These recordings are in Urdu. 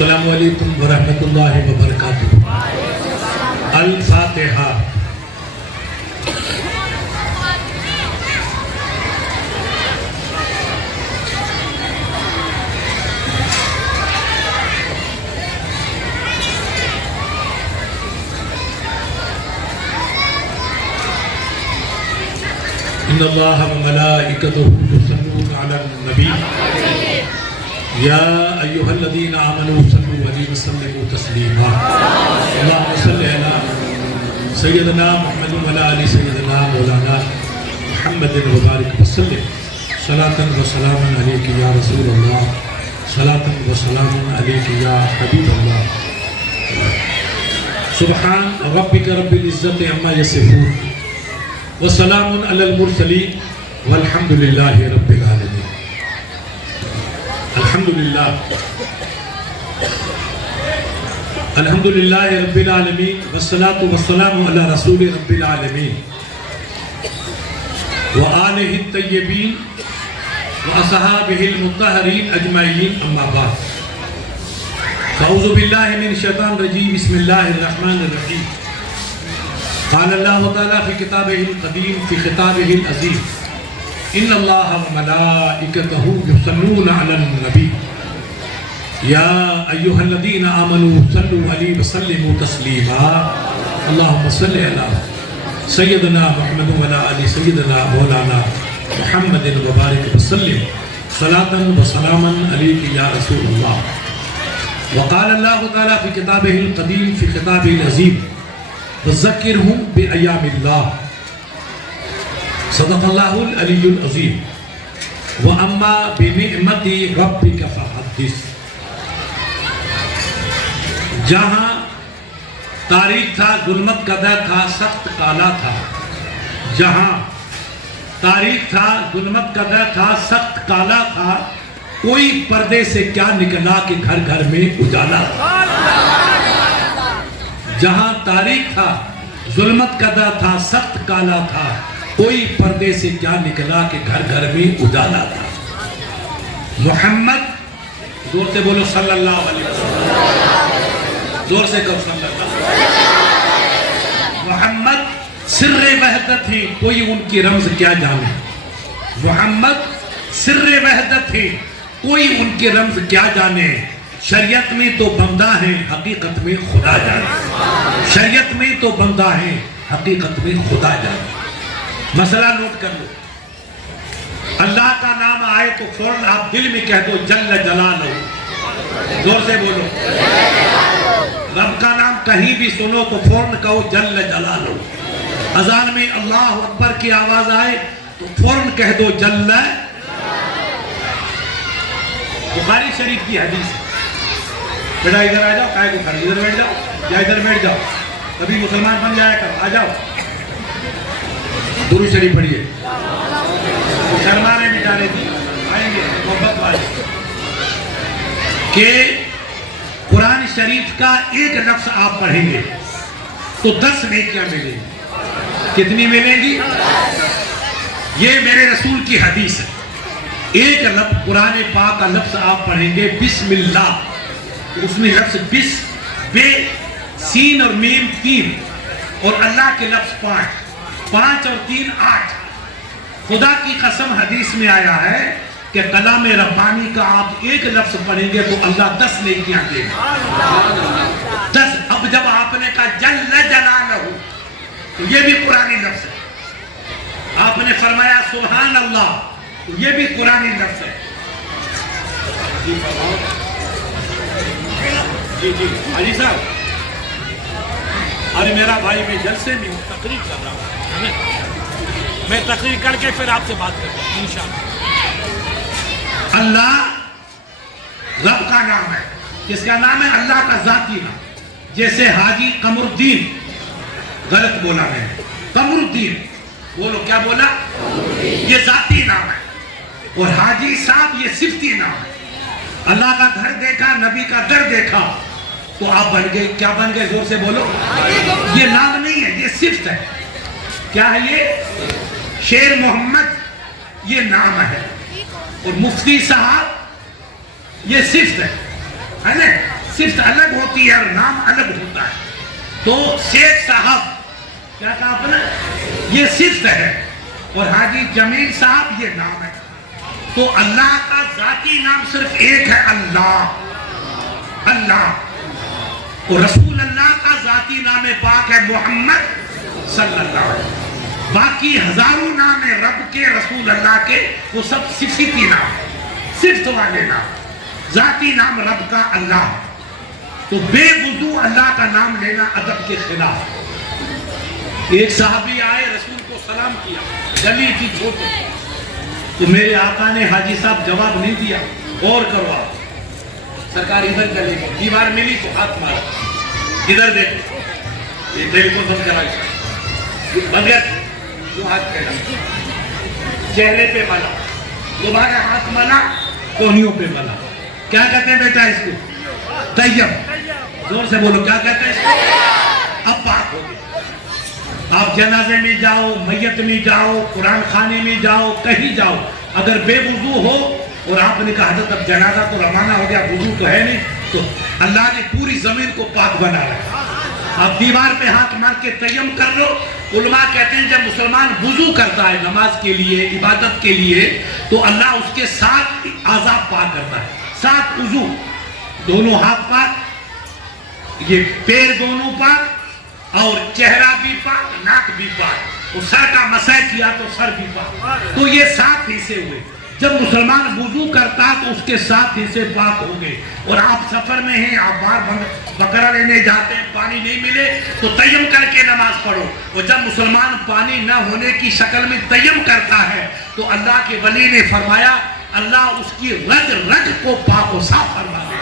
السلام علیکم ورحمۃ اللہ وبرکاتہ۔ الفاتحہ۔ ان اللہ وملائکتہ یصلون علی النبی یا ایہا الذین آمنوا صلوا علیہ وسلموا تسلیما۔ اللہم صل علی سیدنا محمد وعلی آل سیدنا مولانا محمد وبارک وسلم صلاۃ و سلام علیک یا رسول اللہ، صلاۃ و سلام علیک یا حبیب اللہ۔ سبحان ربک رب العزت عما یصفون وسلام علی المرسلین والحمد للہ رب العالمین۔ الحمدللہ رب العالمین والصلاة والسلام علی رسول رب العالمین وآلہ الطیبین واصحابہ المطہرین اجمعین، اما بعد۔ فاعوذ باللہ من الشیطان الرجیم، بسم اللہ الرحمن الرحیم۔ قال اللہ تعالیٰ فی کتابہ القدیم فی خطابہ العظیم، ان اللہ وملائکتہ یصلون علی النبی یا ایہا الذین آمنوا صلوا علیہ وسلموا تسلیما۔ اللہم صل علی سیدنا محمد وعلی آل سیدنا مولانا محمد وبارک وسلم صلاۃ و سلاما علیک یا رسول اللہ۔ وقال اللہ تعالیٰ فی کتابہ القدیم فی خطابہ العظیم، وذکرہم بایام اللہ، صدق اللہ العلی العظیم۔ وَأَمَّا بِنِعْمَتِ رَبِّكَ فَحَدِّثْ۔ جہاں تاریک تھا، ظلمت قدر تھا، سخت کالا تھا، جہاں تاریک تھا، ظلمت قدر تھا، سخت کالا تھا، کوئی پردے سے کیا نکلا کہ گھر گھر میں اجالا تھا۔ جہاں تاریک تھا، ظلمت قدر تھا، سخت کالا تھا، کوئی پردے سے کیا نکلا کہ گھر گھر میں اجالا تھا۔ محمد، زور سے بولو صلی اللہ علیہ وسلم، زور سے کہو صلی اللہ علیہ وسلم۔ محمد سر وحدت ہی، کوئی ان کی رمز کیا جانے۔ محمد سر وحدت ہی، کوئی ان کی رمز کیا جانے۔ شریعت میں تو بندہ ہیں، حقیقت میں خدا جانے۔ شریعت میں تو بندہ ہیں، حقیقت میں خدا جانے۔ مسئلہ نوٹ کر لو، اللہ کا نام آئے تو فوراً آپ دل میں کہہ دو جل جلالہ، زور سے بولو۔ رب کا نام کہیں بھی سنو تو فوراً کہو جل جلالہ۔ اذان میں اللہ اکبر کی آواز آئے تو فوراً کہہ دو جل۔ بخاری شریف کی حدیث، بیٹا ادھر آ جاؤ، کائے کو کھڑے ادھر بیٹھ جاؤ یا ادھر بیٹھ جاؤ، کبھی مسلمان بن جایا کر، آ جاؤ درود شریف پڑھیے۔ شرمانے بیچارے تھی، آئیں گے محبت والے، کہ قرآن شریف کا ایک لفظ آپ پڑھیں گے تو 10 نیکیاں ملیں گی۔ کتنی ملیں گی؟ یہ میرے رسول کی حدیث ہے۔ ایک لفظ قرآن پاک کا لفظ آپ پڑھیں گے بسم اللہ، اس میں لفظ بس، بے، سین اور میم 3، اور اللہ کے لفظ 5 اور 3 8۔ خدا کی قسم حدیث میں آیا ہے کہ کلام ربانی کا آپ ایک لفظ پڑھیں گے تو اللہ 10 نیکیاں دے گا۔ 10۔ اب جب آپ نے کہا جل جلالہ تو یہ بھی قرآنی لفظ ہے۔ آپ نے فرمایا سبحان اللہ تو یہ بھی قرآنی لفظ ہے۔ جی حاجی صاحب، ارے میرا بھائی، میں جلسے میں ہوں، تقریر کر رہا ہوں، میں تقریر کر کے پھر آپ سے بات کرتا ہوں انشاءاللہ۔ اللہ رب کا نام ہے، کس کا نام ہے؟ اللہ کا ذاتی نام۔ جیسے حاجی قمر الدین، غلط بولا میں، قمر الدین بولو، کیا بولا؟ یہ ذاتی نام ہے، اور حاجی صاحب یہ صفتی نام ہے۔ اللہ کا گھر دیکھا، نبی کا در دیکھا تو آپ بن گئے، کیا بن گئے؟ زور سے بولو۔ یہ نام نہیں ہے، یہ صفت ہے۔ کیا ہے یہ؟ شیر محمد یہ نام ہے، اور مفتی صاحب یہ صفت ہے نا؟ صفت الگ ہوتی ہے اور نام الگ ہوتا ہے. تو شیخ صاحب کیا کہا آپ نے؟ یہ صفت ہے اور حاجی جمیل صاحب یہ نام ہے. تو اللہ کا ذاتی نام صرف ایک ہے، اللہ. اللہ اور رسول اللہ کا ذاتی نام پاک ہے محمد صلی اللہ علیہ وسلم. باقی ہزاروں نام ہیں رب کے، رسول اللہ کے، وہ سب صفتی نام، صفت والے نام. ذاتی نام رب کا اللہ. تو بے وضو اللہ کا نام لینا ادب کے خلاف. ایک صحابی آئے، رسول کو سلام کیا، گلی تھی چھوٹی، تو میرے آقا نے حاجی صاحب جواب نہیں دیا. اور کرو آپ، سرکار ادھر چلے گئے، دیوار ملی تو ہاتھ مارا، ادھر دیکھو، یہ دل کو سمجھ کرا بغیر جو ہاتھ پھیلا، چہرے پہ ملا، دوبارہ ہاتھ ملا، کونیوں پہ ملا. کیا کہتے ہیں بیٹا اس کو؟ طیب. زور سے بولو، کیا کہتے ہیں اس کو؟ اب پاک ہو گئے. آپ جنازے میں جاؤ، میت میں جاؤ، قرآن خانے میں جاؤ، کہیں جاؤ، اگر بے وضو ہو اور آپ نے کہا حضرت اب جنازہ تو روانہ ہو گیا، وضو تو ہے نہیں، تو اللہ نے پوری زمین کو پاک بنا رہا. آپ دیوار پہ ہاتھ مار کے تیمم کر لو. علماء کہتے ہیں جب مسلمان وضو کرتا ہے نماز کے لیے، عبادت کے لیے، تو اللہ اس کے ساتھ اعضاء پاک کرتا ہے. ساتھ وضو، دونوں ہاتھ پاک، یہ پیر دونوں پاک، اور چہرہ بھی پاک، ناک بھی پاک، اور سر کا مسح کیا تو سر بھی پاک. تو یہ 7 حصے ہوئے. جب مسلمان وضو کرتا تو اس کے 7 حصے پاک ہو گئے. اور آپ سفر میں ہیں، آپ باہر بکرا لینے جاتے ہیں، پانی نہیں ملے تو تیمم کر کے نماز پڑھو. اور جب مسلمان پانی نہ ہونے کی شکل میں تیمم کرتا ہے تو اللہ کے ولی نے فرمایا اللہ اس کی رگ رگ کو پاک و صاف فرما دے.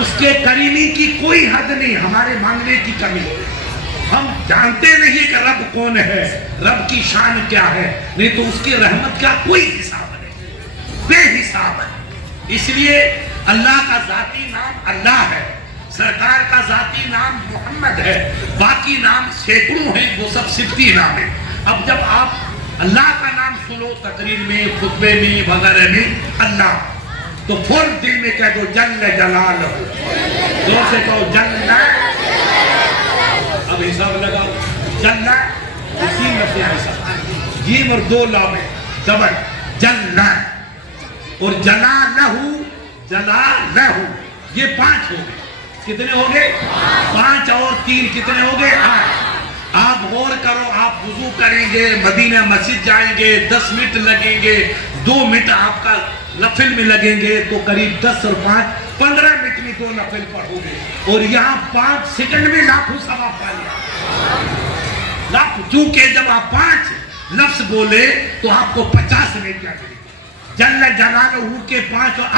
اس کے کریمی کی کوئی حد نہیں، ہمارے مانگنے کی کمی. ہم جانتے نہیں کہ رب کون ہے، رب کی شان کیا ہے، نہیں تو اس کی رحمت کا کوئی حساب نہیں، بے حساب ہے. اس لیے اللہ کا ذاتی نام اللہ ہے، سرکار کا ذاتی نام محمد ہے، باقی نام سینکڑوں ہیں، وہ سب صفتی نام ہیں. اب جب آپ اللہ کا نام سنو تقریر میں، خطبے میں وغیرہ میں اللہ، تو فوراً دل میں کہہ دو جل جلالہ. زور سے کہو جل. اب حساب لگاؤ، جل 3 لفظ حساب، جیم اور 2 لام ہے ڈبل، جل اور جلالہ، جلالہ یہ 5 ہو گئے. کتنے ہو گئے؟ 5 اور 3 کتنے ہو گئے؟ 8. آپ غور کرو، آپ وضو کریں گے، مدینہ مسجد جائیں گے، 10 منٹ لگیں گے، 2 منٹ آپ کا نفل میں لگیں گے، تو قریب 10 اور 5 15 منٹ میں 2 نفل پڑھو گے. اور یہاں 5 سیکنڈ میں لاکھوں ثواب پائیں. لاکھ، چونکہ جب آپ 5 لفظ بولے تو آپ کو 50 میں کیا ملے. جل جلالہ کے 5 اور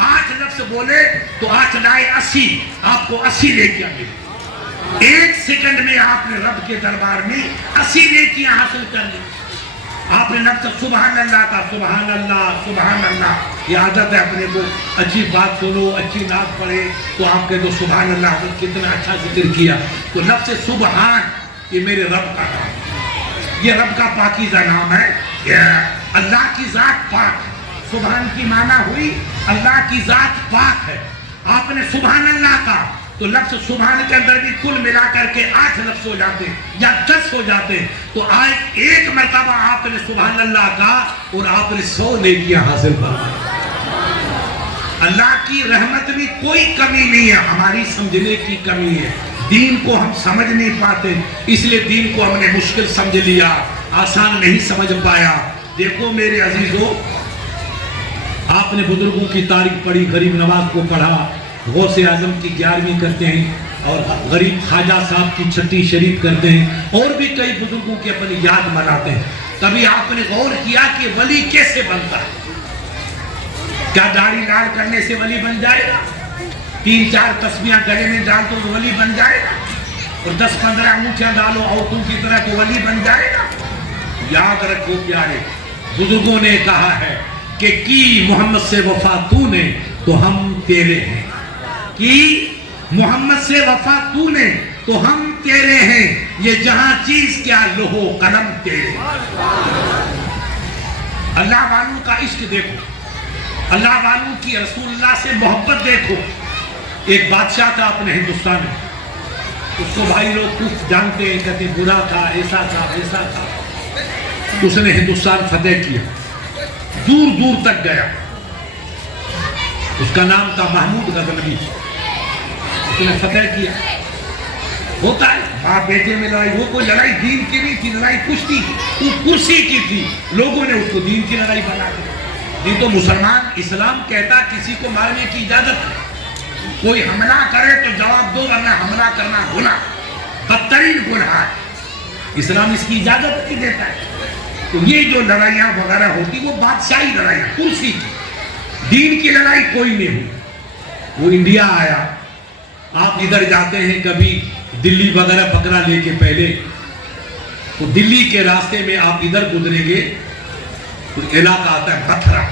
8 لفظ بولے تو 8 لائے 80، آپ کو 80 نیکیاں ملے. 1 سیکنڈ میں آپ نے رب کے دربار میں 80 نیکیاں حاصل کر لی. آپ نے لفظ سبحان اللہ کا، سبحان اللہ سبحان اللہ، یہ عادت ہے اپنے کو، اچھی بات سنو، اچھی نعت پڑھے تو آپ کے تو سبحان اللہ حضرت کتنا اچھا ذکر کیا. تو لفظ سبحان یہ میرے رب کا نام ہے، یہ رب کا پاکیزہ نام ہے. اللہ کی ذات پاک ہے. سبحان کی معنی ہوئی اللہ کی ذات پاک ہے. آپ نے سبحان اللہ کا، تو لفظ سبحان کے اندر بھی کل ملا کر کے 8 لفظ ہو جاتے یا 10 ہو جاتے. تو آج 1 مرتبہ آپ نے سبحان اللہ کا اور آپ نے 100 نیکیاں حاصل کر. اللہ کی رحمت میں کوئی کمی نہیں ہے، ہماری سمجھنے کی کمی ہے. دین کو ہم سمجھ نہیں پاتے، اس لیے دین کو ہم نے مشکل سمجھ لیا، آسان نہیں سمجھ پایا. دیکھو میرے عزیزو، آپ نے بزرگوں کی تاریخ پڑھی، غریب نواز کو پڑھا، غوث اعظم کی 11ویں کرتے ہیں، اور غریب خواجہ صاحب کی 6 شریف کرتے ہیں، اور بھی کئی بزرگوں کی اپنی یاد مناتے ہیں. کبھی آپ نے غور کیا کہ ولی کیسے بنتا ہے؟ کیا داڑھی لال کرنے سے ولی بن جائے گا؟ 3-4 تسبیحاں گلے میں ڈال تو ولی بن جائے گا؟ اور 10-15 اونچیاں ڈالو عورتوں کی طرح تو ولی بن جائے گا؟ یاد رکھو پیارے، بزرگوں نے کہا ہے کہ کی محمد سے وفا تو نے تو ہم تیرے ہیں، کی محمد سے وفا تو نے تو ہم تیرے ہیں، یہ جہاں چیز کیا لوہو قلم تیرے. اللہ والوں کا عشق دیکھو، اللہ والوں کی رسول اللہ سے محبت دیکھو. ایک بادشاہ تھا اپنے ہندوستان میں, اس کو بھائی لوگ کچھ جانتے ہیں, کہتے برا تھا, ایسا تھا, ایسا تھا. اس نے ہندوستان فتح کیا, دور دور تک گیا. اس کا نام تھا محمود غزنوی. اس نے فتح کیا. ہوتا ہے ماں بیٹے میں لڑائی, وہ کوئی لڑائی دین کی نہیں تھی, لڑائی کشتی کی, وہ کرسی کی تھی. لوگوں نے اس کو دین کی لڑائی بنا دی. نہیں تو مسلمان اسلام کہتا کسی کو مارنے کی اجازت ہے. کوئی حملہ کرے تو جواب دو, ورنہ حملہ کرنا گناہ, بدترین گناہ ہے. اسلام اس کی اجازت نہیں دیتا ہے. تو یہ جو لڑائیاں وغیرہ ہوتی وہ بادشاہی لڑائیاں, کرسی کی. دین کی لڑائی کوئی نہیں ہوئی. وہ انڈیا آیا. آپ ادھر جاتے ہیں کبھی دلی وغیرہ پکڑا لے کے پہلے, تو دلی کے راستے میں آپ ادھر گزریں گے, کچھ علاقہ آتا ہے متھرا,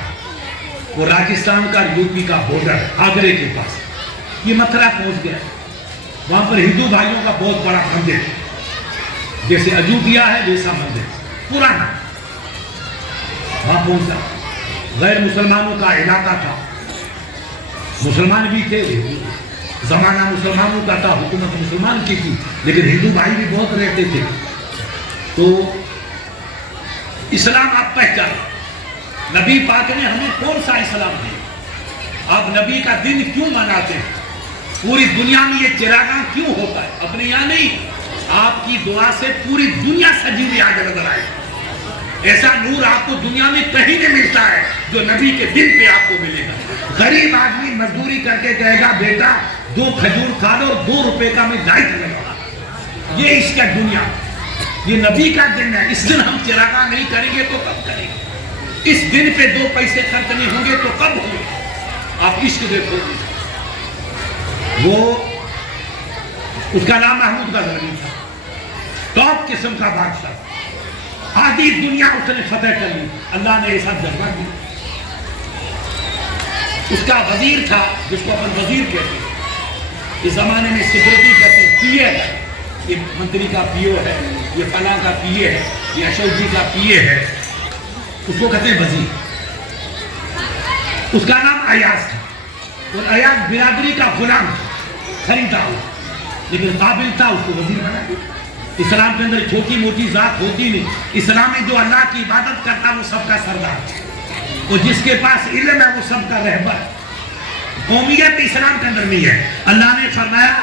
وہ راجستھان کا یو پی کا بورڈر ہے, آگرے کے پاس. یہ متھرا پہنچ گیا. وہاں پر ہندو بھائیوں کا بہت بڑا مندر ہے, جیسے اجودھیا ہے ویسا مندر پرانا. وہاں پہنچا. غیر مسلمانوں کا علاقہ تھا, مسلمان بھی تھے, زمانہ مسلمانوں کا تھا, حکومت مسلمان کی تھی, لیکن ہندو بھائی بھی بہت رہتے تھے. تو اسلام آپ پہچان, نبی پاک نے ہمیں کون سا اسلام دیا؟ آپ نبی کا دن کیوں مناتے ہیں؟ پوری دنیا میں یہ چراغاں کیوں ہوتا ہے؟ اپنے یہاں نہیں, آپ کی دعا سے پوری دنیا سجی ہوئی آج نظر آئے. ایسا نور آپ کو دنیا میں کہیں نہیں ملتا ہے جو نبی کے دن پہ آپ کو ملے گا. غریب آدمی مزدوری کر کے کہے گا بیٹا 2 کھجور کھا لو اور 2 روپے کا میں لائٹ لگا. یہ اس کا دنیا, یہ نبی کا دن ہے. اس دن ہم چراغاں نہیں کریں گے تو کب کریں گے؟ اس دن پہ 2 پیسے خرچ نہیں ہوں گے تو کب ہوں گے؟ آپ عشق دیکھو. وہ اس کا نام محمود غزنوی تھا, ٹاپ قسم کا بادشاہ. آدھی دنیا اس نے فتح کر لی. اللہ نے ایسا جذبہ دیا. اس کا وزیر تھا, جس کو اپن وزیر کہتے ہیں, اس زمانے میں سیکورٹی کہتے ہیں, پی اے ہے, یہ منتری کا پی او ہے, یہ فلاں کا پی اے ہے, یہ اشوک جی کا پی اے ہے, اس کو کہتے ہیں وزیر. اس کا نام ایاز تھا, اور ایاز برادری کا غلام تھا, خریدا ہوا, لیکن قابل تھا, اس کو وزیر بنا دیا. اسلام کے اندر چھوٹی موٹی ذات ہوتی نہیں. اسلام میں جو اللہ کی عبادت کرتا وہ سب کا سردار, اور جس کے پاس علم ہے وہ سب کا رہبر. قومیت اسلام کے اندر نہیں ہے. اللہ نے فرمایا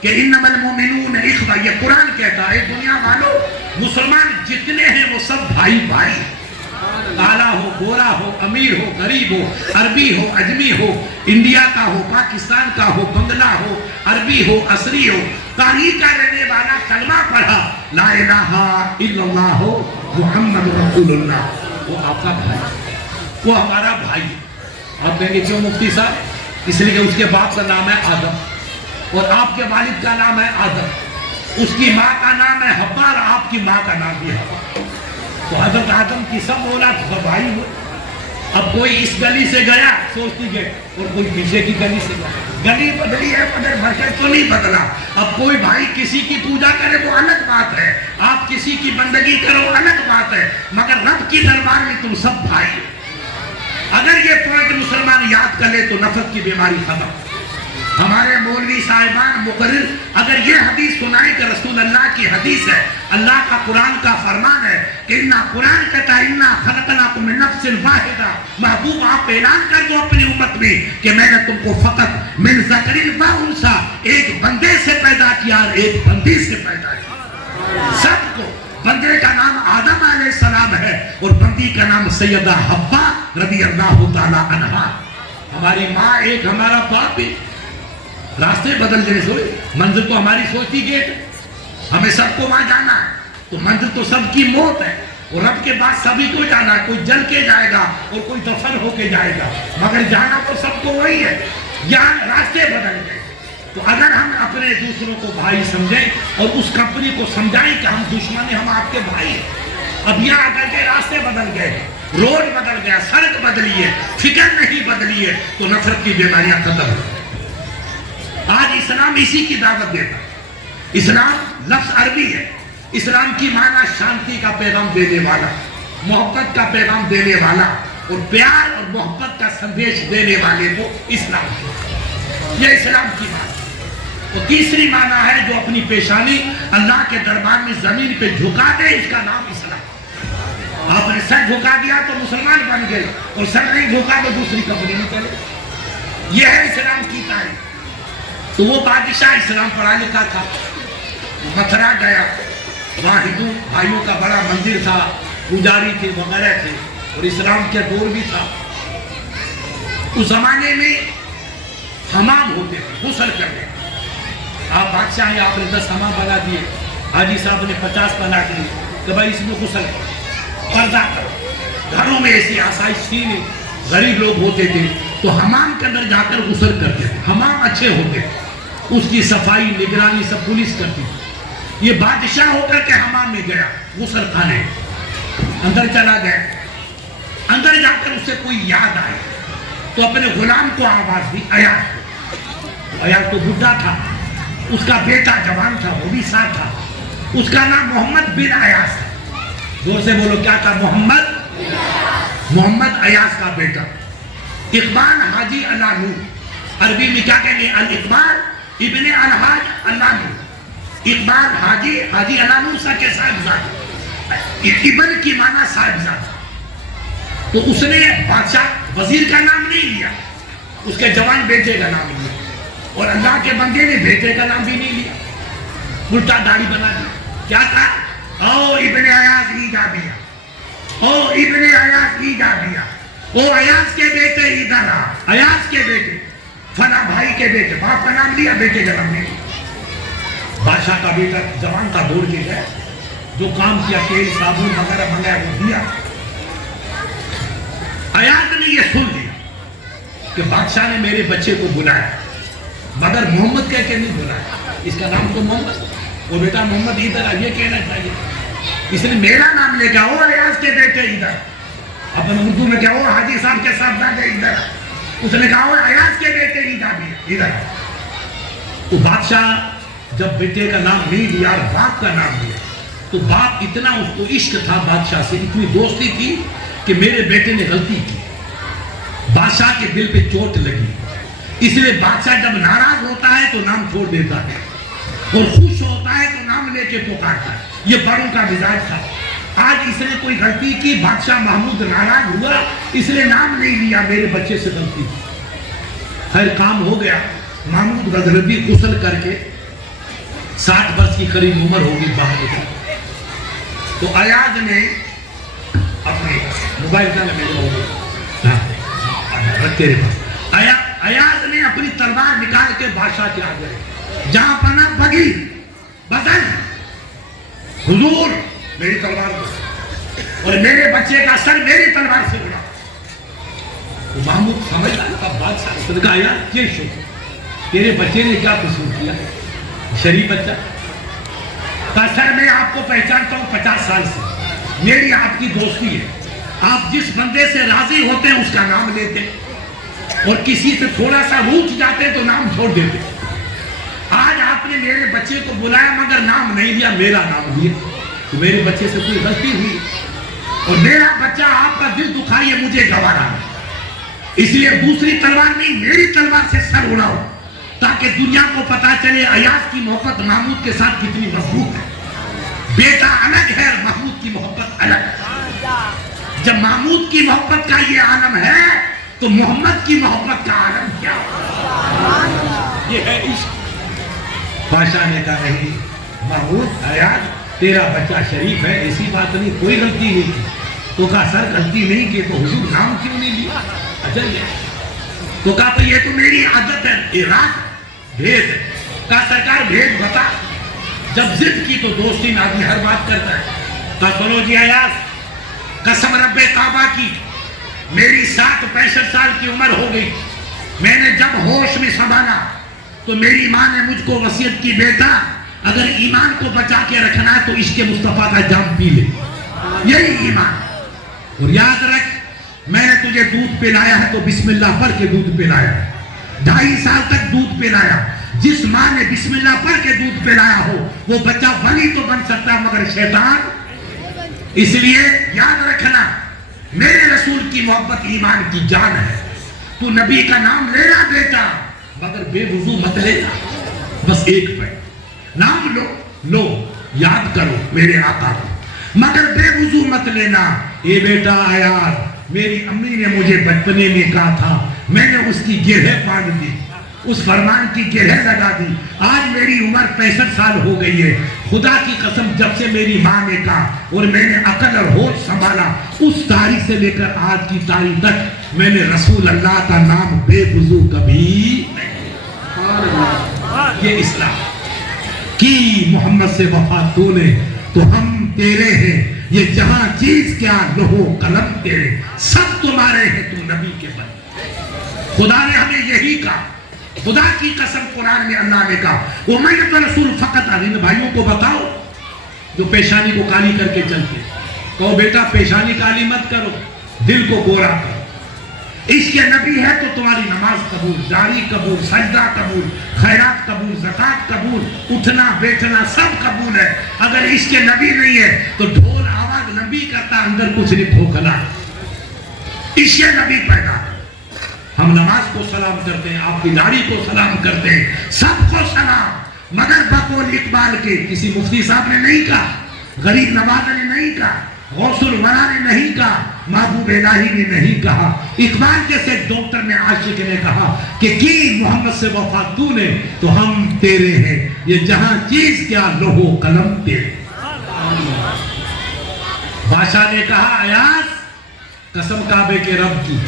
کہ انما المؤمنون اخوہ, یہ قرآن کہتا ہے دنیا والوں مسلمان جتنے ہیں وہ سب بھائی بھائی. کالا ہو, گورا ہو, امیر ہو, غریب ہو, عربی ہو, اجمی ہو, انڈیا کا ہو, پاکستان کا ہو, بنگلہ ہو, عربی ہو, عصری ہو, کہیں کا رہنے والا کلمہ پڑھا لا الہ الا اللہ محمد رسول اللہ, وہ آپ کا بھائی, وہ ہمارا بھائی. آپ کہیں گے کیوں مفتی صاحب؟ اس لیے کہ اس کے باپ کا نام ہے آدم, اور آپ کے والد کا نام ہے آدم. اس کی ماں کا نام ہے حوا, اور آپ کی ماں کا نام بھی حوا. تو حضرت آدم کی سب اولاد بھائی ہوئے. اب کوئی اس گلی سے گیا سوچتی گئے, اور کوئی پیچھے کی گلی سے گیا. گلی بدلی ہے مگر مرکز تو نہیں بدلا. اب کوئی بھائی کسی کی پوجا کرے وہ الگ بات ہے, آپ کسی کی بندگی کرو الگ بات ہے, مگر رب کی دربار میں تم سب بھائی ہو. اگر یہ پوائنٹ مسلمان یاد کر لے تو نفرت کی بیماری ختم. ہمارے مولوی صاحبان مقرر اگر یہ حدیث سنائیں کہ رسول اللہ کی حدیث ہے, اللہ کا قرآن کا فرمان ہے کہ قرآن کہتا ہے انا خلقناکم من نفس واحدہ, محبوب آپ اعلان کر دو اپنی امت میں کہ میں نے تم کو فقط من ذکر و انثی, ایک بندے سے پیدا کیا اور ایک بندی سے پیدا کیا. سب کو, بندے کا نام آدم علیہ السلام ہے اور بندی کا نام سیدہ حوا رضی اللہ تعالی عنہا. ہماری ماں ایک, ہمارا باپ ایک. راستے بدل جانے سے منزل تو ہماری سوچتی گیٹ, ہمیں سب کو وہاں جانا ہے, تو منزل تو سب کی موت ہے, اور رب کے بعد سبھی کو جانا ہے. کوئی جل کے جائے گا اور کوئی دفن ہو کے جائے گا, مگر جانا تو سب کو وہی ہے. یہاں راستے بدل گئے. تو اگر ہم اپنے دوسروں کو بھائی سمجھیں اور اس کمپنی کو سمجھائیں کہ ہم دشمن ہیں, ہم آپ کے بھائی ہیں. اب یہاں آ کر کے راستے بدل گئے, روڈ بدل گیا, سڑک بدلی ہے, فکر نہیں بدلی ہے, تو نفرت کی بیماریاں ختم ہو. آج اسلام اسی کی دعوت دیتا. اسلام لفظ عربی ہے, اسلام کی معنی شانتی کا پیغام دینے والا, محبت کا پیغام دینے والا, اور پیار اور محبت کا سندیش دینے والے کو اسلام کہتے ہیں۔ یہ اسلام کی بات ہے۔ اور تیسری معنی ہے جو اپنی پیشانی اللہ کے دربار میں زمین پہ جھکا دے، اس کا نام اسلام۔ آپ نے سر جھکا دیا تو مسلمان بن گئے، اور سر نہیں جھکا تو دوسری کمپنی میں چلے۔ یہ ہے اسلام کی تاریخ۔ تو وہ بادشاہ اسلام پڑھا لکھا تھا، متھرا گیا، وہاں ہندو بھائیوں کا بڑا مندر تھا، پجاری تھے وغیرہ تھے، اور اسلام کے دور بھی تھا۔ اس زمانے میں حمام ہوتے تھے غسل کرنے۔ آپ بادشاہ ہیں، آپ نے 10 حمام بنا دیے، حاجی صاحب نے 50 بنا دیے کہ بھائی اس میں غسل کرو، پردہ کرو۔ گھروں میں ایسی آسائش تھی نہیں، غریب لوگ ہوتے تھے تو حمام کے اندر جا کر غسل کرتے تھے۔ حمام اچھے ہوتے تھے، اس کی صفائی نگرانی سب پولیس کرتی تھی۔ یہ بادشاہ ہو کر کے حمام میں گیا غسل خانے، اندر چلا گیا۔ اندر جا کر اسے کوئی یاد آئی تو اپنے غلام کو آواز دی، ایاز کو۔ ایاز تو بڈھا تھا، اس کا بیٹا جوان تھا، وہ بھی ساتھ تھا۔ اس کا نام محمد بن ایاز تھا۔ زور سے بولو، کیا تھا؟ محمد ایاز کا بیٹا اقبال حاجی اللہ نور۔ عربی میں کیا کہیں گے؟ الاقبال ابن الحاج اللہ نور۔ اقبال حاجی اللہ نور سا کے صاحبزادہ، ابن کی معنی صاحبزادہ۔ تو اس نے بادشاہ وزیر کا نام نہیں لیا، اس کے جوان بیٹے کا نام لیا، اور اللہ کے بندے نے بیٹے کا نام بھی نہیں لیا، الٹا داڑھی بنا دی۔ کیا کہا؟ او ابن ایاز ایجابیہ، او ابن ایاز ایجابیہ، او ایاز کے بیٹے ادھر آ، ایاز کے بیٹے، فلاں بھائی کے بیٹے، باپ کا نام لیا، بیٹے کا نام نہیں لیا۔ بادشاہ کا بیٹا جوان کا دوڑ کے گیا، جو کام کیا، تیل صابن وغیرہ منگایا وہ دیا۔ ایاز نے یہ سن لیا کہ بادشاہ نے میرے بچے کو بلایا، مگر محمد کہہ کے نہیں بلایا، اس کا نام تو محمد، وہ بیٹا محمد ادھر آ، یہ کہنا چاہیے۔ اس نے میرا نام لے گیا، او ایاز کے بیٹے ادھر۔ اپنے اردو میں کیا، او حاجی صاحب کے صاحبزادے ادھر۔ اس نے کہا، او ایاز کے بیٹے ادھر۔ تو بادشاہ جب بیٹے کا نام نہیں لیا اور باپ کا نام لیا، تو باپ اتنا اس کو عشق تھا بادشاہ سے، اتنی دوستی تھی کہ میرے بیٹے نے غلطی کی، بادشاہ کے دل پہ چوٹ لگی۔ اس لیے بادشاہ جب ناراض ہوتا ہے تو نام چھوڑ دیتا ہے، اور خوش ہوتا ہے تو نام لے کے پکارتا ہے۔ یہ بڑوں کا مزاج تھا۔ آج اس نے کوئی غلطی کی، بادشاہ محمود ناراض ہوا، اس نے نام نہیں لیا، میرے بچے سے غلطی کی۔ خیر کام ہو گیا، محمود غزنوی غسل کر کے 60 برس کی قریب عمر ہوگی، باہر نکلا۔ تو ایاز نے اپنے موبائل کا تیرے پاس، ایاز نے اپنی تلوار نکال کے بادشاہ کے آگے، جہاں پنا بگی بدل، حضور میری تلوار دو، اور میرے بچے کا سر میری تلوار سے اڑا۔ تو محمود سمجھتا تھا بادشاہ، اس نے کہا ایاز یہ شکر، تیرے بچے نے کیا قصور کیا؟ شریف بچہ کہا، سر میں آپ کو پہچانتا ہوں 50 سال سے، میری آپ کی دوستی ہے، آپ جس بندے سے راضی ہوتے ہیں اس کا نام لیتے، اور کسی سے تھوڑا سا روٹھ جاتے تو نام چھوڑ دیتے۔ آج آپ نے میرے بچے کو بلایا مگر نام نہیں لیا، میرا نام لیا، تو میرے بچے سے کوئی غلطی ہوئی، اور میرا بچہ آپ کا دل دکھائیے، مجھے گوارا ہے، اس لیے دوسری تلوار نہیں، میری تلوار سے سر اڑاؤ، تاکہ دنیا کو پتا چلے ایاز کی محبت محمود کے ساتھ کتنی مضبوط ہے۔ بیٹا الگ ہے اور محمود کی محبت الگ ہے۔ جب محمود کی محبت کا یہ عالم ہے تو محمد کی محبت کا عالم کیا ہے؟ یہ ہے عشق۔ بادشاہ نے کہا نہیں محمود، ایاز تیرا بچہ شریف ہے، ایسی بات نہیں، کوئی غلطی نہیں کی۔ تو کہا سر غلطی نہیں کی تو حضور نام کیوں نہیں لیا؟ اجل ہے۔ تو کہا تو یہ تو میری عادت ہے، اراد بھید ہے۔ کہا سرکار بھید بتا۔ جب ضد کی تو دوستی میں آدمی ہر بات کرتا ہے۔ کہا سنو جی ایاز، قسم رب کعبہ کی، میری 65 سال کی عمر ہو گئی، میں نے جب ہوش میں سنبھالا تو میری ماں نے مجھ کو وصیت کی، بیٹا اگر ایمان کو بچا کے رکھنا ہے تو عشق مصطفیٰ کا جام پی لے، یہی ایمان۔ اور یاد رکھ، میں نے تجھے دودھ پلایا ہے تو بسم اللہ پڑھ کے دودھ پلایا ہے، 2.5 سال تک دودھ پلایا۔ جس ماں نے بسم اللہ پڑھ کے دودھ پلایا ہو وہ بچہ ولی تو بن سکتا ہے مگر شیطان۔ اس لیے یاد رکھنا، میرے رسول کی محبت ایمان کی جان ہے. تو نبی کا نام لینا بیٹا مگر بے وضو مت لینا. بس ایک پہ نام لو یاد کرو میرے آقا کو مگر بے وضو مت لینا. اے بیٹا یار میری امی نے مجھے بچپنے میں کہا تھا, میں نے اس کی گرہ باندھ دی, اس فرمان کی گرہ لگا دی. آج میری عمر 65 سال ہو گئی ہے. خدا کی قسم جب سے میری ماں نے کہا اور میں نے عقل اور ہوش سنبھالا اس تاریخ سے لے کر آج کی تاریخ تک میں نے رسول اللہ کا نام بے وضو کبھی نہیں. یہ اسلام کی محمد سے وفا تو نے تو ہم تیرے ہیں. یہ جہاں چیز کیا لوہو قلم تیرے سب تمہارے ہیں تو نبی کے بندے. خدا نے ہمیں یہی کہا. خدا کی قسم قرآن میں اللہ نے کہا امیت رسول فقط ان بھائیوں کو بتاؤ جو پیشانی کو کالی کر کے چلتے, کہو بیٹا پیشانی کالی مت کرو, دل کو گورا کرو. عشق نبی ہے تو تمہاری نماز قبول, داڑھی قبول, سجدہ قبول, خیرات قبول, زکات قبول, اٹھنا بیٹھنا سب قبول ہے. اگر عشق نبی نہیں ہے تو ڈھول آواز نبی کرتا اندر کچھ نہیں کھوکھلا. عشق نبی پیدا. ہم نماز کو سلام کرتے ہیں, آپ کی داڑھی کو سلام کرتے ہیں, سب کو سلام. مگر بقول اقبال کے کسی مفتی صاحب نے نہیں کہا, غریب نواز نے نہیں کہا, غوث الورا نے نہیں کہا, محبوب الہی نے نہیں کہا. اقبال جیسے ڈاکٹر نے عاشق نے کہا کہ کی محمد سے وفا تو نے تو ہم تیرے ہیں. یہ جہاں چیز کیا لوہو قلم تیرے. بادشاہ نے کہا ایاز قسم کعبے کے رب کی.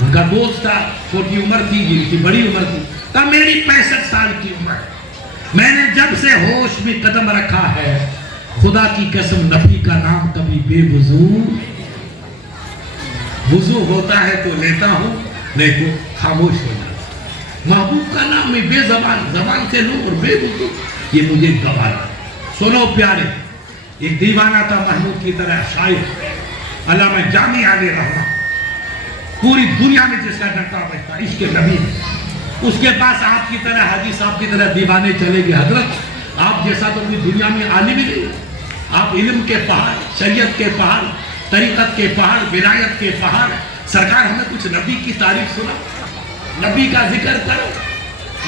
ان کا دوست تھا, چھوٹی عمر تھی, یہ تھی بڑی عمر تھی. کہا میری 65 سال کی عمر, میں نے جب سے ہوش میں قدم رکھا ہے خدا کی قسم نبی کا نام کبھی بے وضو ہوتا ہے تو لیتا ہوں نہیں تو خاموش ہو جاتا. محبوب کا نام میں بے زبان سے لوں اور بے وضو یہ مجھے گوارا. سنو پیارے, ایک دیوانہ تھا محمود کی طرح شاعر علامہ جامی علیہ رحمہ, پوری دنیا میں جس کا ڈنکا بجتا عشق نبی. اس کے پاس آپ کی طرح حاجی صاحب کی طرح دیوانے چلے گئے. حضرت آپ جیسا تو پوری دنیا میں عالم ہی نہیں. آپ علم کے پہاڑ, شریعت کے پہاڑ, طریقت کے پہاڑ, ولایت کے پہاڑ. سرکار ہمیں کچھ نبی کی تعریف سنا, نبی کا ذکر کرو,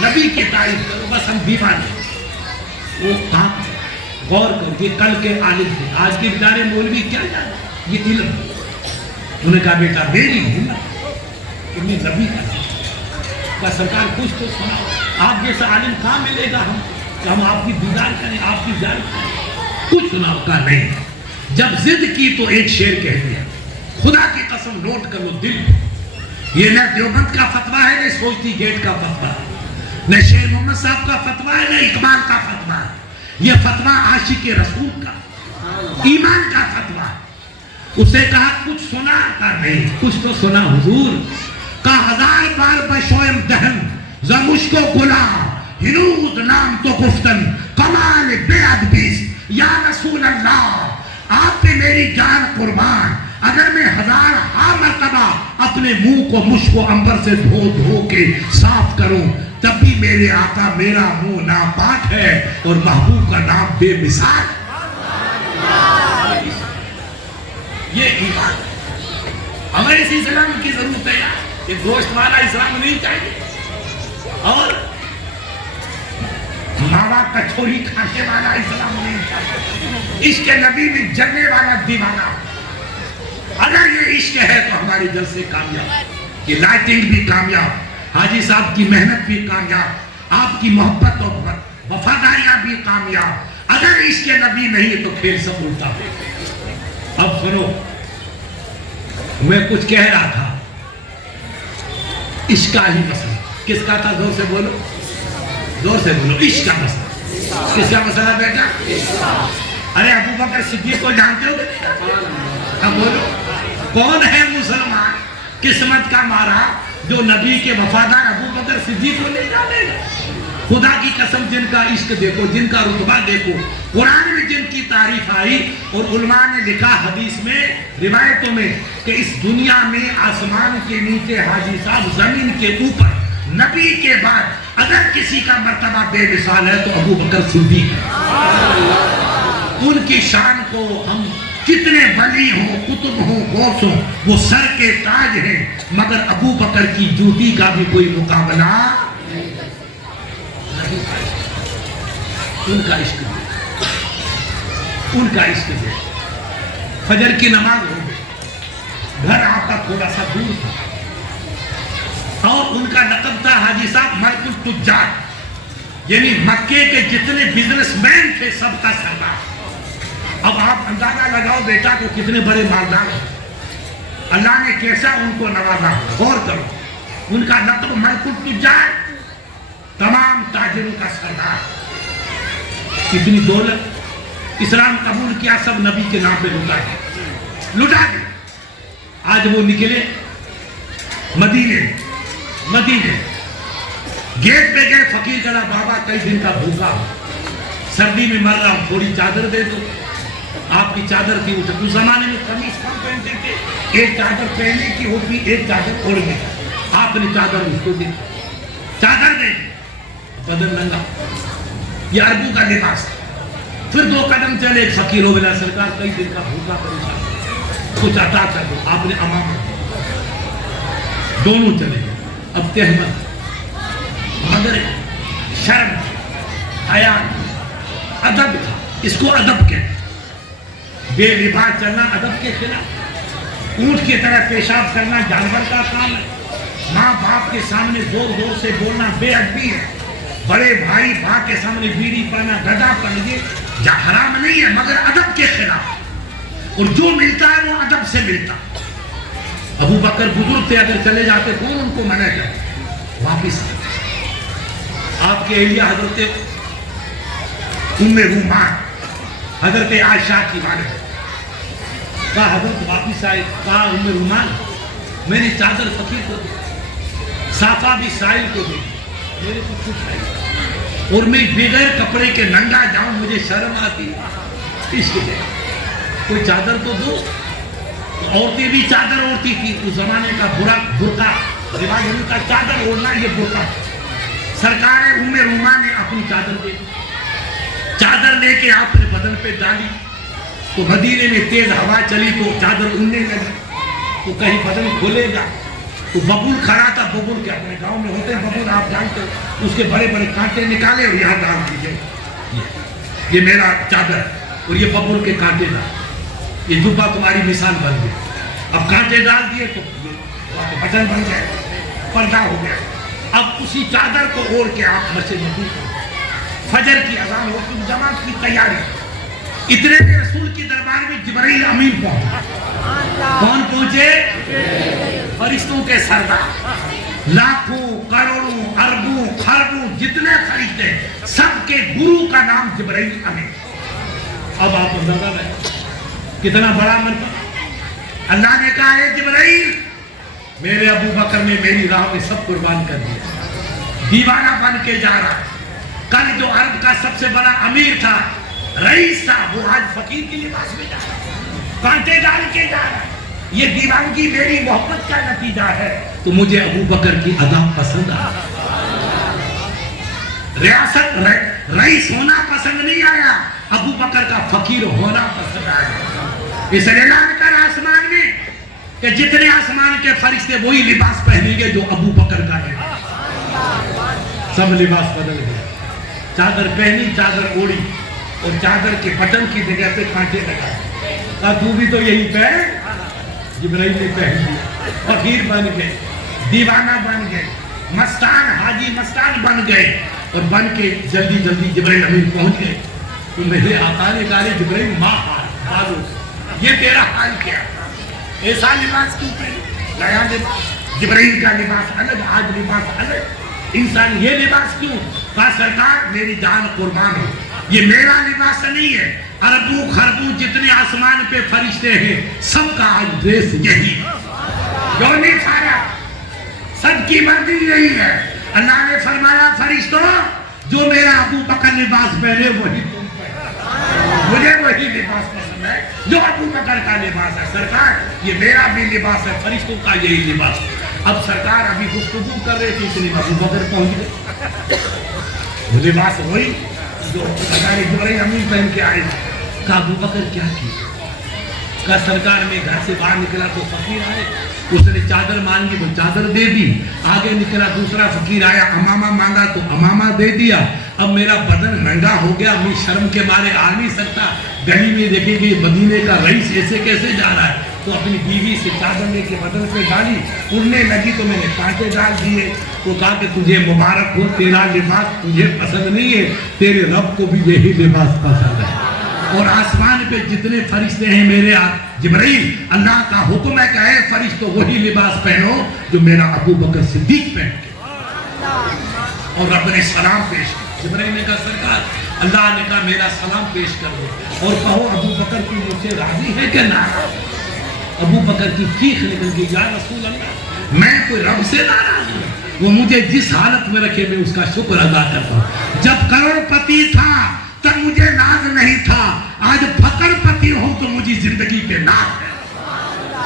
نبی کی تعریف کرو, بس ہم دیوانے. وہ آپ غور کر یہ کل کے عالم تھے, آج کے بیچارے مولوی کیا جانے یہ علم. انہوں نے کہا بیٹا میری ہمت کہ میں نبی کا سرکار کچھ تو سنا. آپ جیسا عالم کہاں ملے گا ہم کہ ہم آپ کی دیدار کریں, آپ کی زیارت کریں. کچھ سناؤ کا نہیں. جب ضد کی تو ایک شعر کہہ دیا. خدا کی قسم نوٹ کر لو دل. یہ نہ دیوبند کا فتویٰ ہے, نہ سوچتی گیٹ کا فتویٰ ہے, نہ شیر محمد صاحب کا فتویٰ ہے, نہ اقبال کا فتویٰ ہے. یہ فتویٰ عاشق رسول کا, ایمان کا فتویٰ. اسے کہا کچھ سنا کا نہیں, کچھ تو سنا حضور. کہا 1000 بار بشویم دہن زمش کو گلا ہنود نام تو گفتن کمال بے ادبیس. یا رسول اللہ آپ پہ میری جان قربان, اگر میں 1000 مرتبہ اپنے منہ کو مشک و عنبر سے دھو کے صاف کروں تب بھی میرے آقا میرا منہ ناپاک ہے اور محبوب کا نام بے مثال. یہ ایمان ہمیں اس اسلام کی ضرورت ہے. یہ گوشت والا اسلام نہیں چاہیے اور ماوا کچوری کھانے والا اسلام نہیں چاہیے. عشق نبی میں جلنے والا دیوانہ. اگر یہ عشق ہے تو ہماری جلسے کامیاب, یہ لائٹنگ بھی کامیاب, حاجی صاحب کی محنت بھی کامیاب, آپ کی محبت اور وفاداریاں بھی کامیاب. اگر عشق نبی نہیں تو کھیل سب الٹا ہے. اب سنو, میں کچھ کہہ رہا تھا, عشق کا ہی مسئلہ. کس کا تھا؟ زور سے بولو, زور سے بولو. عشق کا مسئلہ. کس کا مسئلہ بیٹا؟ ارے ابو بکر صدیق کو جانتے ہو؟ اب بولو, کون ہے مسلمان قسمت کا مارا جو نبی کے وفادار ابو بکر صدیق کو نہیں جانے گا؟ خدا کی قسم جن کا عشق دیکھو, جن کا رتبہ دیکھو, قرآن میں جن کی تعریف آئی اور علماء نے لکھا حدیث میں روایتوں میں کہ اس دنیا میں آسمان کے نیچے حاجی صاحب, زمین کے اوپر نبی کے بعد اگر کسی کا مرتبہ بے مثال ہے تو ابو بکر صدیق ہے. ان کی شان کو ہم کتنے ولی ہوں، قطب ہوں، غوث ہوں، وہ سر کے تاج ہیں، مگر ابو بکر کی جوتی کا بھی کوئی مقابلہ نہیں۔ ان کا عشق ہے، ان کا عشق ہے۔ فجر کی نماز ہو گئی، گھر آپ کا تھوڑا سا دور تھا، اور ان کا لقب تھا حاجی صاحب ملک التجار، یعنی مکے کے جتنے بزنس مین تھے سب کا سردار۔ اب آپ اندازہ لگاؤ بیٹا کو کتنے بڑے مالدار ہیں، اللہ نے کیسا ان کو نوازا، غور کرو۔ ان کا لقب ملک التجار، تمام تاجروں کا سردار۔ کتنی دولت، اسلام قبول کیا، سب نبی کے نام پہ لٹا دیا۔ آج وہ نکلے مدینے، گیٹ پہ گئے، فقیر کہا بابا کئی دن کا بھوکا ہوں، سردی میں مر رہا ہوں، تھوڑی چادر دے دو۔ آپ کی چادر تھی، اس زمانے میں قمیص کم پہنتے تھے، ایک چادر پہننے کی ہوتی، ایک چادر اوڑھنے کی۔ آپ نے چادر اس کو دی، چادر دے بدن ننگا، یہ عربوں کا لباس۔ پھر 2 قدم چلے، ایک فقیر ہو بلا سرکار کئی دن کا بھوکا پریشان، کچھ عطا کر دو۔ آپ نے امام دونوں چلے گئے۔ اب تہمت، مگر شرم، حیا، ادب تھا، اس کو ادب کہتے، بے لباس چلنا ادب کے خلاف، اونٹ کی طرح پیشاب کرنا جانور کا کام ہے، ماں باپ کے سامنے زور زور سے بولنا بے ادبی ہے، بڑے بھائی ماں کے سامنے بیڑی پانا، گدا پہنیے، حرام نہیں ہے مگر ادب کے خلاف، اور جو ملتا ہے وہ ادب سے ملتا۔ ابو بکر بزرگ تھے، اگر چلے جاتے کون ان کو منع کرے، واپس آپ کے اہلیہ حضرت ام رومان، حضرت عائشہ کی والدہ، کہا حضرت واپس آئے، کہا ام رومان میری چادر فقیر کو دے، صافہ بھی سائل کو دے، میرے کو کچھ نہیں، اور میں بغیر کپڑے کے ننگا جاؤں، مجھے شرم آتی ہے، اس کے لیے کوئی چادر تو دو۔ عورتیں بھی چادر اوڑھتی تھی، اس زمانے کا برقع رواج، ان کا چادر اوڑھنا یہ برقع۔ سرکار ام رومان نے اپنی چادر دے دی، چادر لے کے آپ نے بدن پہ ڈالی، تو مدینے میں تیز ہوا چلی تو چادر اڑنے لگی، تو کہیں بدن کھولے گا، تو ببول کھڑا تھا، ببول کے اپنے گاؤں میں ہوتے ہیں ببول، آپ جانتے ہو، اس کے بڑے بڑے کانٹے نکالے اور یہاں ڈال دیجئے، یہ میرا چادر، اور یہ ببول کے کانٹے ڈال، یہ جبہ تمہاری مثال بن گئی۔ اب کانٹے ڈال دیے تو بٹن بن گئے، پردہ ہو گیا۔ اب اسی چادر کو اوڑھ کے آپ مسجد میں پہنچے، فجر کی اذان ہو، جماعت کی تیاری، اتنے میں رسول کی دربار میں جبرائیل امین پہنچے۔ کون پہنچے؟ فرشتوں کے سردار، لاکھوں کروڑوں اربوں خربوں جتنے فرشتے، سب کے گرو کا نام جبرائیل امین۔ اب آپ اندازہ لیں کتنا بڑا مرتبہ۔ اللہ نے کہا ہے جبرائیل میرے ابو بکر نے میری راہ میں سب قربان کر دیا، دیوانہ بن کے جا رہا ہے۔ کل جو عرب کا سب سے بڑا امیر تھا، رئیس تھا، وہ آج فقیر کے لباس میں جا رہا ہے، کانٹے ڈال کے جا رہا ہے۔ یہ دیوانگی میری محبت کا نتیجہ ہے، تو مجھے ابو بکر کی ادا پسند آیا، ریاست رئیس ہونا پسند نہیں آیا، ابو بکر کا فقیر ہونا پسند آیا۔ اس لیے اعلان کر آسمان میں کہ جتنے آسمان کے فرشتے وہی لباس پہنیں گے جو ابو بکر کا ہے۔ سب لباس بدل گئے، چادر پہنی، چادر اوڑی، اور چادر کے بٹن کی جگہ پہ کانٹے لگائے، کہا تو بھی تو یہی پہن۔ جبرائیل نے پہن دیا، فقیر بن گئے، دیوانہ بن گئے، مستان حاجی مستان بن گئے، اور بن کے جلدی جلدی جبرائیل امین پہنچ گئے۔ تو میرے آقا نے کہا جبرائیل ما حال بازو، یہ تیرا حال کیا، ایسا لباس کیوں پہنے؟ نیا لباس، جبرائیل کا لباس الگ، آج لباس الگ، انسان یہ لباس کیوں؟ کہا سرکار میری جان قربان ہو، یہ میرا لباس نہیں ہے، عربوں خربوں جتنے آسمان پہ فرشتے ہیں سب کا آج ڈریس یہی ہے، جو نہیں سارا، سب کی مرضی یہی ہے۔ اللہ نے فرمایا فرشتوں جو میرا ابو بکر لباس پہنے وہی تم پہنے، مجھے وہی لباس پسند ہے جو ابو بکر کا لباس ہے۔ سرکار یہ میرا بھی لباس ہے، فرشتوں کا یہی لباس۔ اب سرکار ابھی گفتگو کر رہے تھے، اس لیے ابو بکر پہنچ گئے، وہ لباس وہی جو سرکار جبرائیل امین پہن کے آئے۔ کہا ابو بکر کیا کیا؟ کا سرکار میں گھر سے باہر نکلا تو فقیر آئے، اس نے چادر مانگی تو چادر دے دی، آگے نکلا دوسرا فقیر آیا امامہ مانگا تو امامہ دے دیا، اب میرا بدن ننگا ہو گیا، میں شرم کے مارے آ نہیں سکتا، گلی میں دیکھے کہ مدینے کا رئیس ایسے کیسے جا رہا ہے، تو اپنی بیوی سے چادر لے کے بدن پہ ڈالی، اڑنے لگی تو میں نے کانٹے ڈال دیے، تو کہا کہ تجھے مبارک ہو، تیرا لباس تجھے پسند نہیں ہے، تیرے رب کو بھی یہی لباس پسند ہے۔ اور آسمان پہ جتنے فرشتے ہیں میرے جبرائیل، اللہ کا حکم ہے کہ اے فرشتوں وہی لباس پہنو جو میرا ابو بکر صدیق پہن کے، اور رب نے سلام پیش کیا، جبرائیل نے کہا سرکار اللہ نے کہا میرا سلام پیش کر دو اور کہو ابو بکر کی مجھ سے راضی ہے کہ ناراض؟ ابو بکر کی چیخ نکل گئی، یا رسول اللہ میں کوئی رب سے ناراض ہوں؟ وہ مجھے جس حالت میں رکھے میں اس کا شکر ادا کرتا ہوں۔ جب کروڑ پتی تھا تب مجھے ناز نہیں تھا، آج فقر پتی ہوں تو مجھے زندگی پہ ناز ہے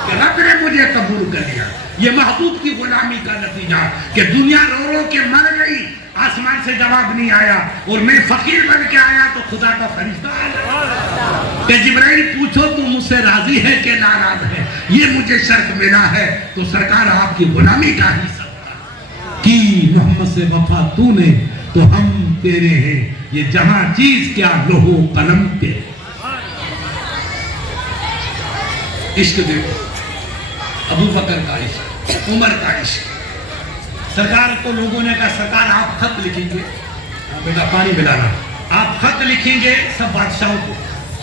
کہ رب نے مجھے قبول کر لیا۔ یہ محبوب کی غلامی کا نتیجہ کہ دنیا رو رو کے مر گئی، آسمان سے جواب نہیں آیا، اور میں فقیر بن کے آیا تو خدا کا فرشتہ آیا کہ جبرائیل پوچھو تو مجھ سے راضی ہے کہ ناراض ہے، یہ مجھے شرف ملا ہے تو سرکار آپ کی غلامی کا ہی سب کی محمد سے وفا تو نے تو ہم تیرے ہیں، یہ جہاں چیز کیا لوہو قلم تیرے۔ عشق دیکھو، ابو بکر کا عشق، عمر کا عشق۔ سرکار کو لوگوں نے کہا سرکار آپ خط لکھیں گے، بیٹا پانی ملانا، آپ خط لکھیں گے سب بادشاہوں کو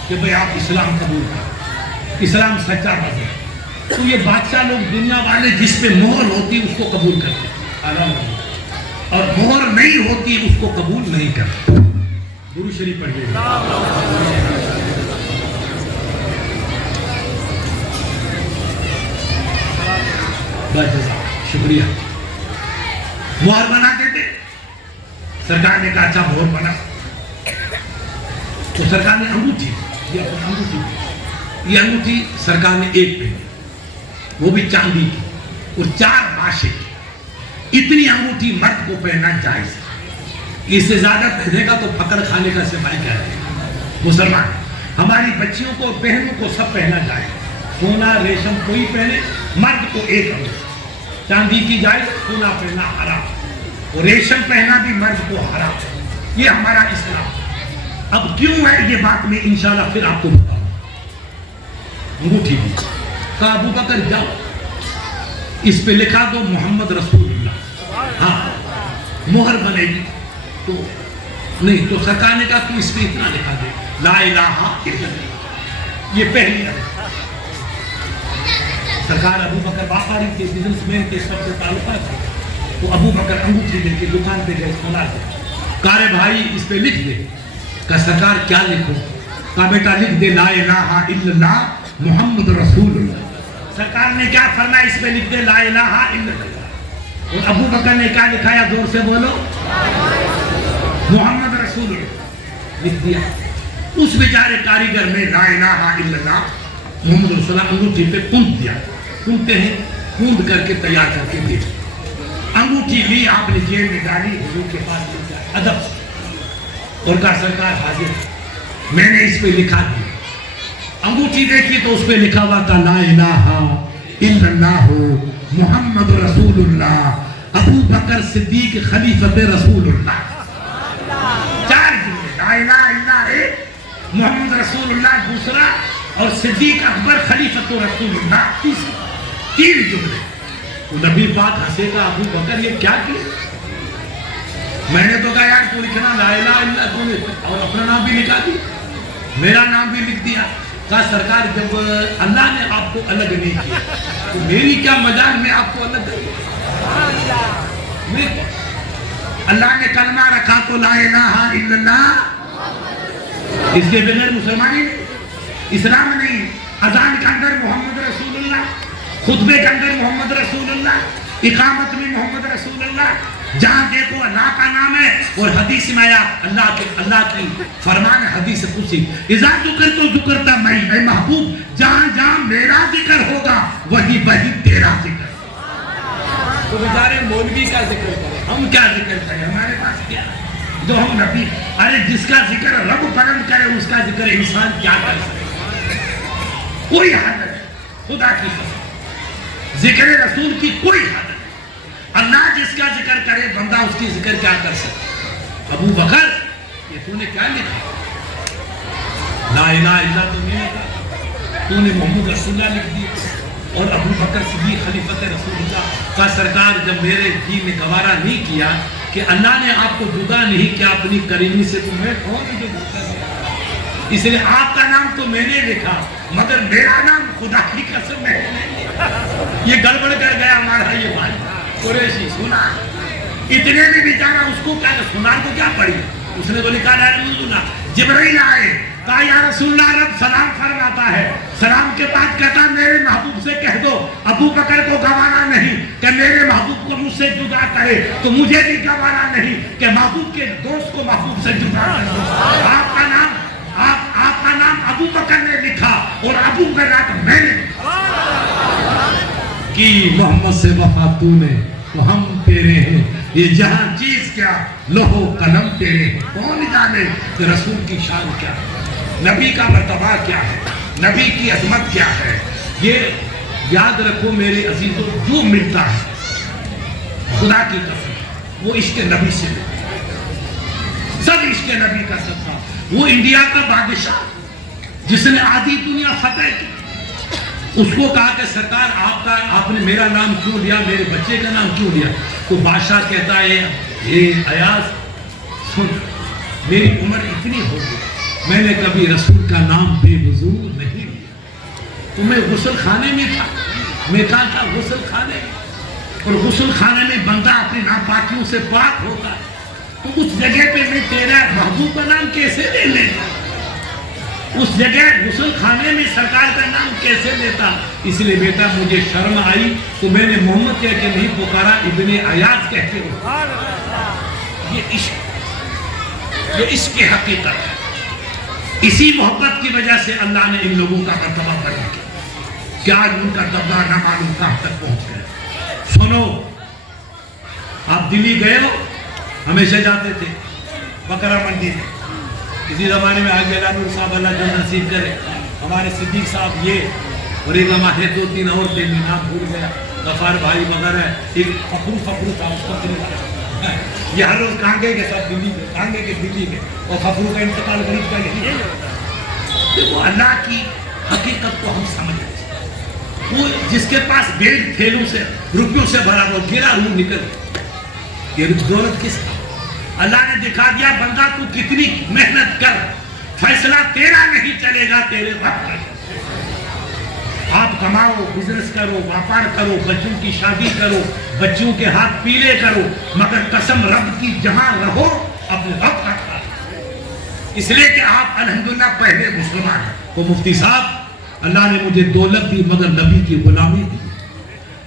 کہ بھئی آپ اسلام قبول کریں، اسلام سچا مذہب ہے، تو یہ بادشاہ لوگ دنیا والے جس پہ مہر ہوتی اس کو قبول کرتے ہیں، اور مہر نہیں ہوتی اس کو قبول نہیں کرتے۔ درود شریف پڑھیے۔ بس شکریہ۔ مہر بنا دیتے، سرکار نے کہا اچھا مہر بنا، تو سرکار نے انگوٹھی، یہ انگوٹھی سرکار نے ایک پہنی، وہ بھی چاندی کی اور 4 ماشے کی۔ اتنی انگوٹھی مرد کو پہننا جائز ہے، اس سے زیادہ پہنے گا تو پکڑ کھانے کا سپاہی کہہ رہے ہیں۔ مسلمان ہماری بچیوں کو بہنوں کو سب پہنا جائے، سونا ریشم کوئی پہنے، مرد کو ایک انگوٹھی، چاندی کی جائز، سونا پہننا حرام، اور ریشم پہنا بھی مرد کو حرام، یہ ہمارا اسلام۔ اب کیوں ہے یہ بات میں انشاءاللہ پھر آپ کو بتاؤں۔ انگوٹھی بھی کہا ابو بکر جاؤ اس پہ لکھا دو محمد رسول اللہ، ہاں مہر بنے گی تو نہیں، تو سرکار نے کہا تو اس پہ اتنا لکھا دے لا الہ الا اللہ، یہ پہلی ہے۔ سرکار ابو بکر باقاری کے بزنس مین کے سب سے تعلقات تھے، تو ابو بکر انگوٹھی لے کے دکان پہ گئے، سونا سے کہا رے بھائی اس پہ لکھ دے، کہا سرکار کیا لکھو؟ کہا بیٹا لکھ دے لا الہ الا اللہ محمد رسول اللہ۔ سرکار نے کیا فرمایا؟ اس پہ لکھ دے لا الہ الا اللہ، اور ابو بکر نے کیا لکھایا؟ زور سے بولو محمد رسول اللہ، لکھ دیا۔ اس بیچارے کاریگر نے لا الہ الا اللہ محمد رسول اللہ انگوٹھی پہ پونت دیا، پونتے ہیں پوند کر کے تیار کر کے دے، انگوٹھی لی آپ نے جیب میں ڈالی، حضور کے پاس لے جائے ادب سے، اور کہا سرکار حاضر میں نے اس پہ لکھا دیا۔ انگوٹھی دیکھی تو اس پہ لکھا ہوا تھا لا الہ الا اللہ محمد رسول اللہ ابو بکر صدیق خلیفت رسول اللہ۔ 4 جملے، لا الہ الا اللہ محمد رسول اللہ دوسرا، اور صدیق اکبر خلیفت رسول اللہ تیسرا، 3 جملے۔ تو نبی پاک ہنسے گا ابو بکر یہ کیا کیا؟ میں نے تو کہا یار تو لکھنا لا الہ الا اللہ تو نے، اور اپنا نام بھی لکھا دیا، میرا نام بھی لکھ دیا۔ کہا سرکار جب اللہ نے آپ کو الگ نہیں کیا تو میری کیا مجال میں آپ کو الگ کروں؟ اللہ نے کلمہ رکھا تو لا الہ الا اللہ، اس کے بغیر مسلمانی نہیں، اسلام نہیں۔ اذان کے اندر محمد رسول اللہ، خطبے کے اندر محمد رسول اللہ، اقامت میں محمد رسول اللہ، جہاں دیکھو اللہ کا نام ہے، اور حدیث میں آیا اللہ کی فرمان حدیث قدسی اذا ذکر تو ذکرتا میں، اے محبوب جہاں جہاں میرا ذکر ہوگا وہی تیرا ذکر۔ تو بیچارے مولوی کا ذکر کریں، ہم کیا ذکر کریں؟ ہمارے پاس کیا جو ہم نبی، ارے جس کا ذکر رب کرم کرے اس کا ذکر انسان کیا کر سکے؟ کوئی حد نہیں، خدا کی قسم ذکر رسول کی کوئی حد نہیں۔ اللہ جس کا ذکر کرے بندہ اس کی ذکر کیا کر سکتا؟ ابو بکر یہ تو نے کیا لکھا؟ لا الہ الا تو نہیں لکھا، تو نے محمد رسول اللہ لکھ دیا۔ اور ابو بکر صدیق خلیفۃ رسول اللہ کا سرکار جب میرے دین نے گوارا نہیں کیا کہ اللہ نے آپ کو جدا نہیں کیا اپنی کریمی سے، تو میں کون ہوں جو جدا ہے؟ اس لیے آپ کا نام تو میں نے لکھا مگر میرا نام خدا کی قسم میں نہیں لکھا۔ یہ گڑبڑ کر گیا ہمارا یہ بھائی قریشی، سنا اتنے میں بیچارہ اس کو کیا سنا کو کیا پڑی؟ اس نے تو لکھا لا الہ الا جبرائیل آئے کہا یا رسول اللہ رب سلام فرماتا ہے، سلام کے بعد کہتا میرے محبوب سے کہہ دو ابو بکر کو گوارا نہیں کہ میرے محبوب کو مجھ سے جدا کرے، تو مجھے بھی گوارا نہیں کہ محبوب کے دوست کو محبوب سے جدا کرے۔ آپ کا نام ابو بکر نے لکھا اور ابو کا نام میں نے کی محمد سے وفا تو نے تو ہم تیرے ہیں، یہ جہاں چیز کیا لوح و قلم تیرے ہیں۔ کون جانے کہ رسول کی شان کیا ہے، نبی کا مرتبہ کیا ہے، نبی کی عظمت کیا ہے۔ یہ یاد رکھو میرے عزیزوں، جو ملتا ہے خدا کی قسم وہ عشق نبی سے ملتا ہے، سب عشق نبی کا صدقہ۔ وہ انڈیا کا بادشاہ جس نے آدھی دنیا فتح کی، اس کو کہا کہ سرکار آپ نے میرا نام کیوں لیا، میرے بچے کا نام کیوں لیا؟ تو بادشاہ کہتا ہے اے ایاز سن، میری عمر اتنی ہو گئی، میں نے کبھی رسول کا نام بے وضو نہیں لیا۔ تو میں غسل خانے میں تھا، میں کہا تھا غسل خانے میں، اور غسل خانے میں بندہ اپنی ناپاکیوں سے پاک ہوتا ہے، تو اس جگہ پہ میں تیرا محبوب کا نام کیسے لے لیتا؟ اس جگہ غسل خانے میں سرکار کا نام کیسے لیتا؟ اس لیے بیٹا مجھے شرم آئی تو میں نے محمد کہہ کے نہیں پکارا، ابن ایاز کہہ کے پکارا۔ یہ عشق کی حقیقت ہے۔ اسی محبت کی وجہ سے اللہ نے ان لوگوں کا مرتبہ بڑھا کیا کہ آج ان کا دبدبہ نہ معلوم کہاں تک پہنچ گیا۔ سنو، آپ دلی گئے ہو، ہمیشہ جاتے تھے بکرا منڈی میں، کسی زمانے میں آگے نور صاحب اللہ جو نصیب کرے، ہمارے صدیق صاحب یہ، اور ایک ہمارے دو تین اور تھے، میں نام بھول گیا، غفار بھائی وغیرہ، ایک فخرو تھا اس کو یہ ہر روز کانگے کے ساتھ دلی میں، کانگے کے دلی میں، اور فخرو کا انتقال غریب کا یہی ہے۔ دیکھو اللہ کی حقیقت کو ہم سمجھیں، وہ جس کے پاس بیل تھیلوں سے روپیوں سے بھرا وہ گرا روح نکل، یہ دولت کس کا؟ اللہ نے دکھا دیا بندہ تو کتنی محنت کر، فیصلہ تیرا نہیں چلے گا، تیرے وقت کا۔ آپ کماؤ، بزنس کرو، واپار کرو، بچوں کی شادی کرو، بچوں کے ہاتھ پیلے کرو، مگر قسم رب کی جہاں رہو اپنے رب کا کھاؤ، اس لیے کہ آپ الحمدللہ پہلے مسلمان ہیں۔ تو مفتی صاحب، اللہ نے مجھے دولت دی مگر نبی کی غلامی دی،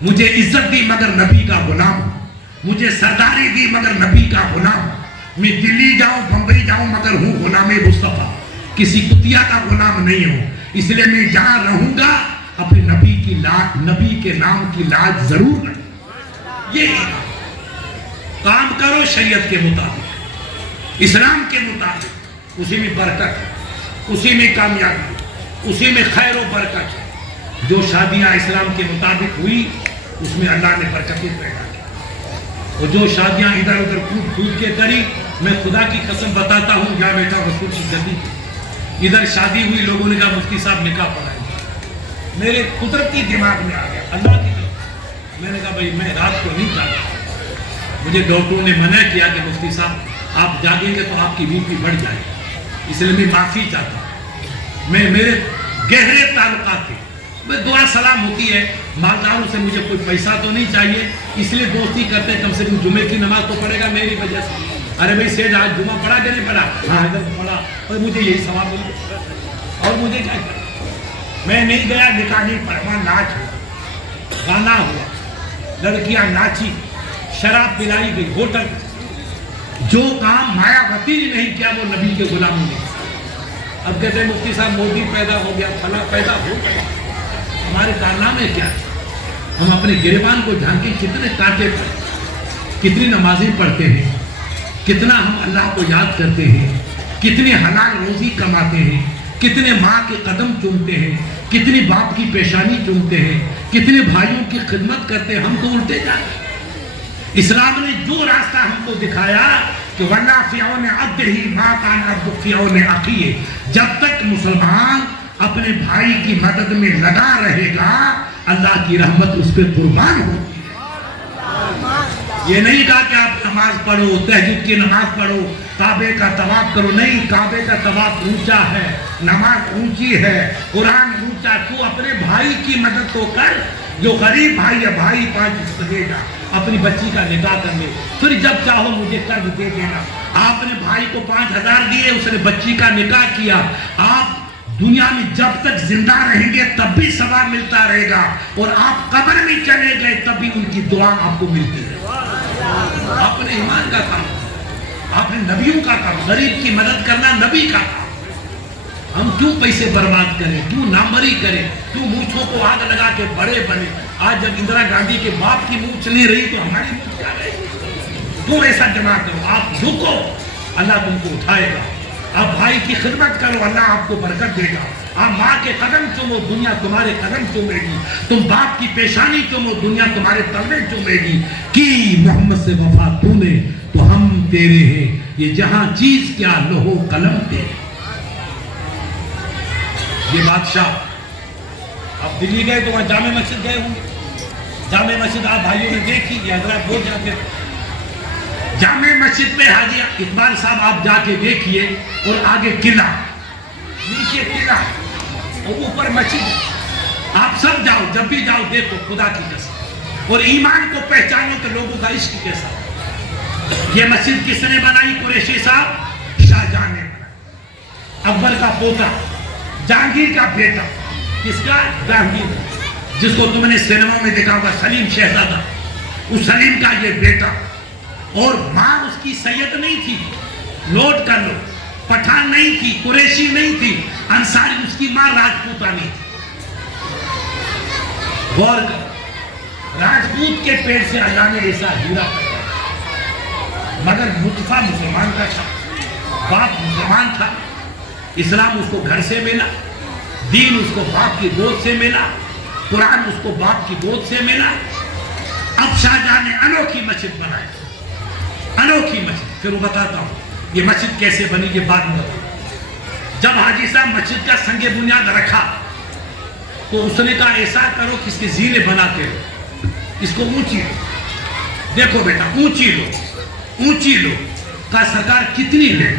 مجھے عزت دی مگر نبی کا غلام ہوں، مجھے سرداری دی مگر نبی کا غلام ہوں، میں دلی جاؤں بمبئی جاؤں مگر ہوں غلام مصطفیٰ، کسی کتیا کا غلام نہیں ہوں، اس لیے میں جہاں رہوں گا اپنے نبی کے نام کی لاج ضرور رکھیں۔ یہ کام کرو شریعت کے مطابق، اسلام کے مطابق، اسی میں برکت ہے، اسی میں کامیابی ہے، اسی میں خیر و برکت ہے۔ جو شادیاں اسلام کے مطابق ہوئی اس میں اللہ نے برکتیں پیدا کی، اور جو شادیاں ادھر ادھر کود کے کری، میں خدا کی قسم بتاتا ہوں، یا بیٹا رسول کی گدی ادھر شادی ہوئی، لوگوں نے کہا مفتی صاحب نکاح پڑھائیں، میرے قدرتی دماغ میں آ گیا اللہ کی طرف، میں نے کہا بھائی میں رات کو نہیں جاگا، مجھے ڈاکٹروں نے منع کیا کہ مفتی صاحب آپ جاگیں گے تو آپ کی بی پی بڑھ جائے، اس لیے میں معافی چاہتا ہوں، میرے گہرے تعلقات تھے، میں دعا سلام ہوتی ہے، مالداروں سے مجھے کوئی پیسہ تو نہیں چاہیے، اس لیے دوستی کرتے کم سے کم جمعے کی نماز تو پڑھے گا میری وجہ سے، ارے بھائی سیدھ آج جمعہ پڑھا کہ نہیں پڑھا؟ ہاں ادھر پڑھا، اور مجھے یہی ثواب ملے، اور مجھے کیا کرنا؟ میں نہیں گیا، نکاح نہیں پڑھا، وہاں ناچ ہوا، گانا ہوا، لڑکیاں ناچی، شراب پلائی گئی، ہوٹل، جو کام مایاوتی نے نہیں کیا وہ نبی کے غلاموں نے۔ اب کہتے ہیں مفتی صاحب مودی پیدا ہو گیا، فلاں پیدا ہو گیا، ہمارے کارنامے کیا ہے؟ ہم اپنے گریبان کو جھانکیں، کتنے کانٹے پڑھتے، کتنی نمازیں پڑھتے ہیں، کتنا ہم اللہ کو یاد کرتے ہیں، کتنی حلال روزی کماتے ہیں، کتنے ماں کے قدم چومتے ہیں، کتنی باپ کی پیشانی چومتے ہیں، کتنے بھائیوں کی خدمت کرتے ہیں، ہم تو الٹے جاتے ہیں۔ اسلام نے جو راستہ ہم کو دکھایا کہ ورنہ فیعون عبد ہی ما کان عبد فیعون اخیہ، جب تک مسلمان اپنے بھائی کی مدد میں لگا رہے گا اللہ کی رحمت اس پہ قربان ہوتی ہے۔ یہ نہیں کہا کہ آپ نماز پڑھو، تہجد کی نماز پڑھو، کعبے کا طواف کرو، نہیں، کعبے کا طواف اونچا ہے، نماز اونچی ہے، قرآن اونچا، تو اپنے بھائی کی مدد تو کر، جو غریب بھائی ہے بھائی 5 دے گا، اپنی بچی کا نکاح کر لے، پھر جب چاہو مجھے قرض دے دینا۔ آپ نے بھائی کو 5,000 دیے، اس نے بچی کا نکاح کیا، آپ دنیا میں جب تک زندہ رہیں گے تب بھی ثواب ملتا رہے گا، اور آپ قبر میں چلے گئے تب بھی ان کی دعا آپ کو ملتی ہے۔ آپ نے ایمان کا کام، آپ نے نبیوں کا کام، غریب کی مدد کرنا نبی کا کام۔ ہم کیوں پیسے برباد کریں، کیوں نامری کریں، کیوں مونچھوں کو آگ لگا کے بڑے بنے؟ آج جب اندرا گاندھی کے باپ کی مونچھ نہیں رہی تو ہماری مونچھ کیا رہے گی؟ کیوں ایسا جمع کرو؟ آپ جھکو، اللہ تم کو اٹھائے گا۔ آپ بھائی کی خدمت کرو، اللہ آپ کو برکت دے گا۔ آپ ماں کے قدم چومو، دنیا تمہارے قدم چومے گی۔ تم باپ کی پیشانی چومو، دنیا تمہارے تلوے چومے گی۔ کی محمد سے وفا تو نے تو ہم تیرے ہیں، یہ جہاں چیز کیا لوہو قلم تیرے۔ یہ بادشاہ، آپ دلی گئے تو وہاں جامع مسجد گئے ہوں گے، جامع مسجد آپ بھائیوں نے دیکھی، یہ حضرات بہت جاتے ہیں۔ جامع مسجد پہ حاجی اقبال صاحب آپ جا کے دیکھیے، اور آگے قلعہ، نیچے قلعہ اور اوپر مسجد۔ آپ سب جاؤ، جب بھی جاؤ دیکھو خدا کی قسم، اور ایمان کو پہچانو کہ لوگوں کا عشق کیسا۔ یہ مسجد کس نے بنائی؟ قریشی صاحب شاہ جہاں نے بنائی، اکبر کا پوتا، جہانگیر کا بیٹا، کس کا؟ جہانگیر، جس کو تم نے سینما میں دیکھا ہوگا، سلیم شہزادہ، اس سلیم کا یہ بیٹا۔ اور ماں اس کی سید نہیں تھی، نوٹ کر لو، پٹھان نہیں تھی، قریشی نہیں تھی، انصاری، اس کی ماں راجپوتانی تھی۔ غور کر، راجپوت کے پیٹ سے اللہ نے ایسا ہیرا پیدا کیا، مگر نطفہ مسلمان کا تھا، باپ مسلمان تھا، اسلام اس کو گھر سے ملا، دین اس کو باپ کی گود سے ملا، قرآن اس کو باپ کی گود سے ملا۔ اب شاہجہاں نے انوکھی مسجد بنائی، انوکھی مسجد، پھر وہ بتاتا ہوں یہ مسجد کیسے بنی، یہ بعد میں بتاؤں۔ جب حاجی صاحب مسجد کا سنگ بنیاد رکھا تو اس نے کہا ایسا کرو کہ اس کے زینے بناتے ہو، اس کو اونچی لو، دیکھو بیٹا اونچی لو، اونچی لو۔ کہا سرکار کتنی لے؟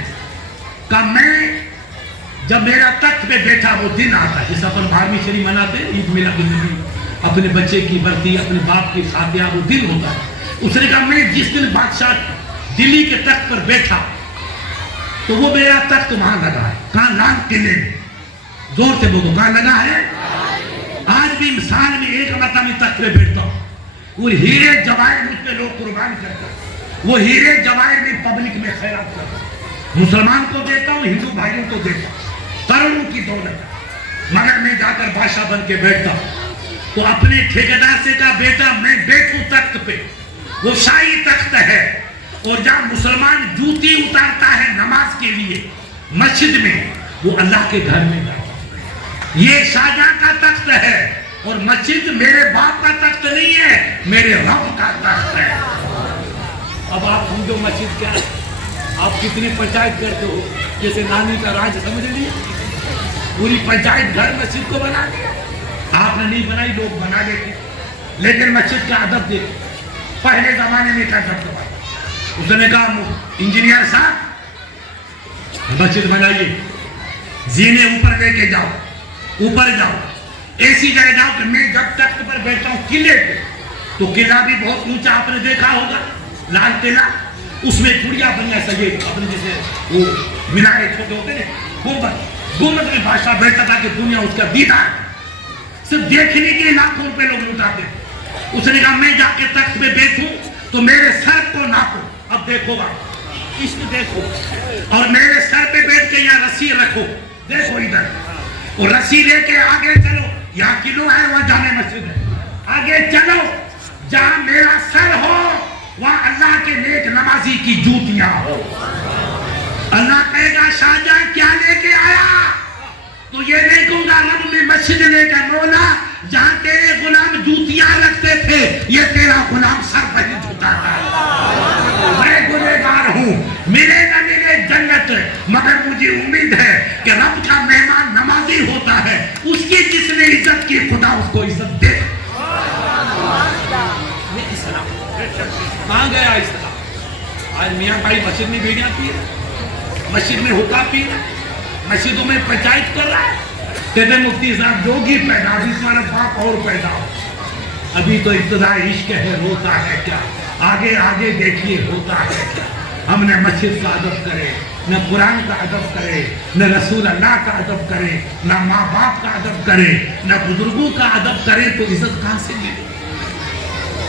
کہا میں جب میرا تخت پہ بیٹھا وہ دن آتا، جس اپن 12ویں شریف مناتے ہیں، عید میلاد النبی، اپنے بچے کی برسی، اپنے باپ کی خاطیہ، وہ دن ہوتا ہے۔ اس نے کہا میں جس دن بادشاہ دلی کے تخت پر بیٹھا تو وہ میرا تخت وہاں لگا ہے، کہاں؟ لال قلعے میں، زور سے بولو، کہاں لگا ہے؟ آج بھی مثال میں ایک مرتبہ میں تخت پہ بیٹھتا ہوں، وہ ہیرے جواہر مجھ پہ لوگ قربان کرتا ہوں، وہ ہیرے جواہر میں پبلک میں خیرات کرتا ہوں، مسلمان کو دیتا ہوں، ہندو بھائیوں کو دیتا ہوں، کروڑوں کی دولت، مگر میں جا کر بادشاہ بن کے بیٹھتا ہوں تو اپنے ٹھیکیدار سے کہا بیٹا میں بیٹھوں تخت پہ، وہ شاہی تخت ہے، اور جہاں مسلمان جوتی اتارتا ہے نماز کے لیے مسجد میں، وہ اللہ کے گھر میں جاتا ہے۔ یہ شاہجہاں کا تخت ہے، اور مسجد میرے باپ کا تخت نہیں ہے، میرے رب کا تخت ہے۔ اب آپ سمجھو مسجد کیا ہے، آپ کتنی پنچایت کرتے ہو، جیسے نانی کا راج سمجھ لیے، پوری پنچایت گھر مسجد کو بنا دیا۔ آپ نے نہیں بنائی، لوگ بنا دیتے، لیکن مسجد کا ادب دیکھو، پہلے زمانے میں کیا کرتے تھا؟ اس نے کہا انجینئر صاحب مسجد بنائیے، زینے اوپر لے کے جاؤ، اوپر جاؤ، ایسی جگہ جاؤ کہ میں جب تخت پر بیٹھتا ہوں قلعے پہ، تو قلعہ بھی بہت اونچا آپ نے دیکھا ہوگا، لال قلعہ، اس میں چڑیا بنیا سجے اپنے جیسے وہ مینارے چھوٹے ہوتے ہیں، گنبد میں بادشاہ بیٹھتا تھا کہ دنیا اس کا دیدار، صرف دیکھنے کے لیے لاکھوں روپے لوگ لوٹاتے۔ اس نے کہا میں جا کے تخت پہ بیٹھوں تو میرے سر کو ناپو، اب دیکھو گا عشق دیکھو، اور میرے سر پہ بیٹھ کے یہاں رسی رکھو، دیکھو ادھر، اور رسی لے کے آگے چلو، یہاں کلو ہے وہاں جامع مسجد ہے، آگے چلو، جہاں میرا سر ہو وہاں اللہ کے نیک نمازی کی جوتیاں ہو۔ اللہ کہے گا شاہجہاں کیا لے کے آیا؟ تو یہ نہیں کہوں گا رب نے مسجد لے کے مولا جہاں تیرے غلام جوتیاں رکھتے تھے یہ تیرا غلام سر پر ہی جھکاتا ہے۔ میں گنہگار ہوں، ملے نہ ملے جنت، مگر مجھے امید ہے کہ رب کا مہمان نمازی ہوتا ہے، اس کی جس نے عزت کی خدا اس کو عزت دے۔ یہ اسلام کہاں گیا اسلام؟ آج میاں بھائی مسجد میں بیڑیاں پی رہا، مسجد میں حکام پی رہا، مسجدوں میں پنچایت کر رہا ہے، کہتے ہیں مفتی صاحب جوگی پیدا، ابھی تمہارا باپ اور پیدا ہو، ابھی تو ابتدا عشق ہے، روتا ہے کیا، آگے آگے دیکھیے ہوتا ہے کیا۔ ہم نے مسجد کا ادب کرے، نہ قرآن کا ادب کرے، نہ رسول اللہ کا ادب کرے، نہ ماں باپ کا ادب کرے، نہ بزرگوں کا ادب کرے تو عزت کہاں سے ملے؟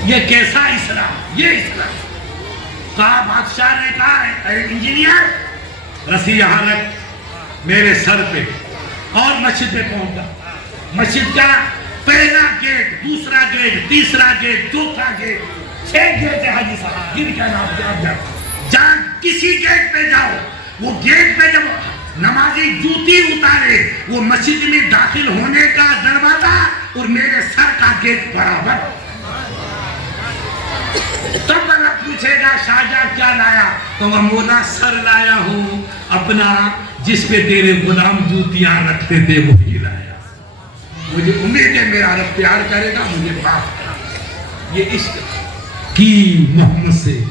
یہ کیسا اسلام؟ یہ اسلام کہا بادشاہ نے کہا اے انجینئر رسی یہاں رکھ میرے سر پہ، اور مسجد میں پہنچا۔ مسجد کا پہلا گیٹ، دوسرا گیٹ، تیسرا گیٹ، چوتھا گیٹ، 6 گیٹ ہے حاجی صاحب، گن کے نام سے آپ جاؤ، جہاں کسی گیٹ پہ جاؤ، وہ گیٹ پہ جب نمازی جوتی اتارے وہ مسجد میں داخل ہونے کا دروازہ اور میرے سر کا گیٹ برابر۔ تب اللہ پوچھے گا شاہجہاں کیا لایا؟ تو میں مولا سر لایا ہوں اپنا جس پہ تیرے غلام جوتیاں رکھتے تھے وہی لایا۔ مجھے امید ہے میرا رب پیار کرے گا، مجھے معاف کرے گا۔ یہ عشق کی محمد سے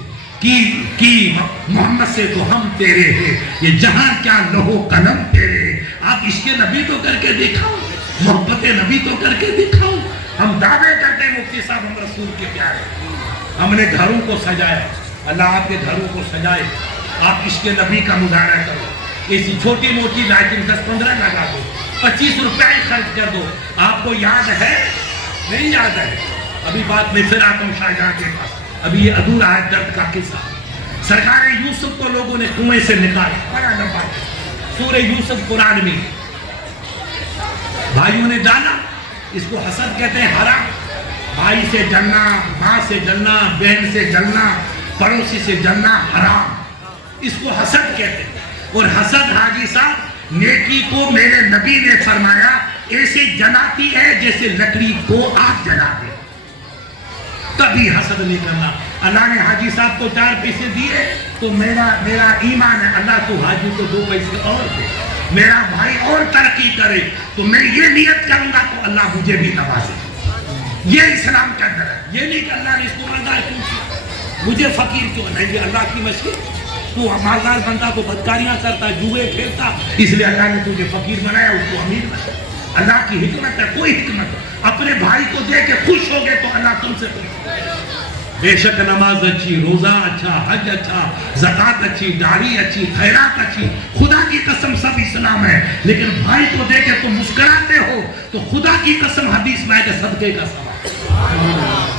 کی محمد سے تو ہم تیرے ہیں، یہ جہاں کیا لہو قلم تیرے۔ آپ عشق نبی تو کر کے دکھاؤ، محبت نبی تو کر کے دکھاؤ۔ ہم دعوے کرتے ہیں مفتی صاحب ہم رسول کے پیارے، ہم نے گھروں کو سجایا، اللہ آپ کے گھروں کو سجائے، آپ عشق نبی کا مظاہرہ کرو، ایسی چھوٹی موٹی لائٹنگ 10-15 لگا دو، 25 روپے خرچ کر دو۔ آپ کو یاد ہے؟ نہیں یاد ہے؟ ابھی بات میں پھر آتا ہوں شاہجہاں کے پاس، ابھی یہ ادھورا ہے درد کا قصہ۔ سرکار یوسف کو لوگوں نے کنویں سے نکالا، بڑا لمبا سورہ یوسف قرآن میں، بھائیوں نے ڈالا، اس کو حسد کہتے ہیں، حرام۔ بھائی سے جلنا، ماں سے جلنا، بہن سے جلنا، پڑوسی سے جلنا حرام، اس کو حسد کہتے ہیں۔ اور حسد حاجی صاحب نیکی کو میرے نبی نے فرمایا ایسے جلاتی ہے جیسے لکڑی کو آگ جلاتے، کبھی حسد نہیں کرنا۔ اللہ نے حاجی صاحب کو 4 پیسے دیے تو میرا ایمان ہے اللہ تو حاجی کو 2 پیسے اور دے، میرا بھائی اور ترقی کرے تو میں یہ نیت کروں گا تو اللہ مجھے بھی نوازے۔ یہ اسلام کا اندر ہے، یہ نہیں کہ اللہ نے اس کو مالدار کیوں کیا، مجھے فقیر کیوں نہیں، یہ اللہ کی مسجد، تو مالدار بندہ تو بدکاریاں کرتا، جوئے کھیلتا، اس لیے اللہ نے تجھے فقیر بنایا، اس کو امیر بنایا۔ اللہ کی حکمت ہے، کوئی حکمت ہے، اپنے بھائی کو دے کے خوش ہو گئے تو اللہ تم سے خوش ہے۔ بے شک نماز اچھی، روزہ اچھا، حج اچھا، زکوٰۃ اچھی، داڑھی اچھی، خیرات اچھی، خدا کی قسم سب اسلام ہے، لیکن بھائی کو دے کے تم مسکراتے ہو تو خدا کی قسم حدیث میں ہے کہ صدقے کا ثواب۔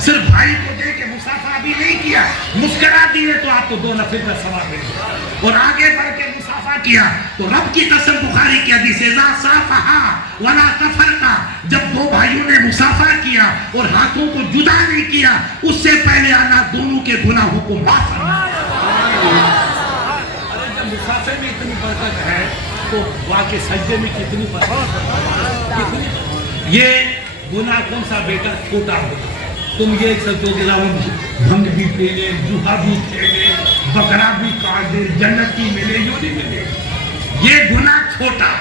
صرف بھائی کو دے کے مسافہ بھی نہیں کیا، مسکرا دیے تو آپ کو 2 نفل کا ثواب ملے گا، اور آگے بڑھ کے مسافہ کیا تو رب کی قسم بخاری کی حدیث اذا صافحا ولا تفرقا، جب 2 بھائیوں نے مسافہ کیا اور ہاتھوں کو جدا نہیں کیا اس سے پہلے اللہ دونوں کے گناہوں کو معاف فرمایا۔ ارے جب مسافے میں اتنی برکت ہے تو واقع سجدے میں کتنی برکت ہے۔ یہ گناہ کون سا بیٹا چھوٹا ہوگا، تم یہ سب جو بھنگ بھی پی لے، جوہا بھی کھیلے، بکرا بھی کاٹ دے، جنت کی ملے یوں نہیں ملے، یہ گناہ چھوٹا۔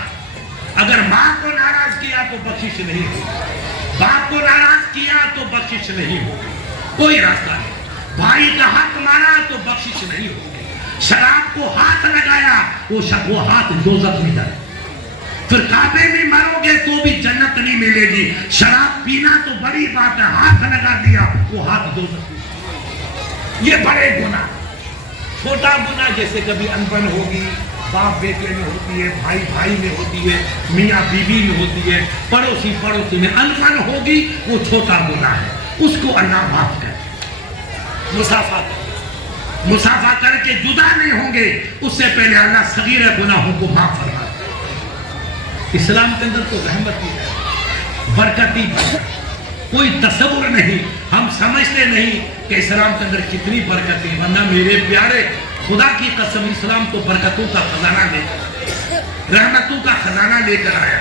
اگر ماں کو ناراض کیا تو بخشش نہیں ہوگی، باپ کو ناراض کیا تو بخشش نہیں ہوگی، کوئی راستہ نہیں، بھائی کا حق مارا تو بخشش نہیں ہوگی، شراب کو ہاتھ لگایا وہ ہاتھ دوزخ میں جائے، پھر کعبے میں مرو گے تو بھی جنت نہیں ملے گی، شراب پینا تو بڑی بات ہے، ہاتھ لگا دیا وہ ہاتھ دوزخ میں۔ یہ بڑے گناہ، چھوٹا گناہ جیسے کبھی انبن ہوگی، باپ بیٹے میں ہوتی ہے، بھائی بھائی میں ہوتی ہے، میاں بیوی میں ہوتی ہے، پڑوسی پڑوسی میں انبن ہوگی، وہ چھوٹا گناہ ہے، اس کو اللہ معاف کرے۔ مسافہ کر کے جدا نہیں ہوں گے اس سے پہلے اللہ صغیر گناہوں کو معاف فرما۔ اسلام کے اندر تو رحمت ہی ہے، برکت ہی برکت، کوئی تصور نہیں، ہم سمجھتے نہیں کہ اسلام کے اندر کتنی برکت ہے، ورنہ میرے پیارے خدا کی قسم اسلام تو برکتوں کا خزانہ لے کر، رحمتوں کا خزانہ لے کر آیا۔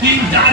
3, 4,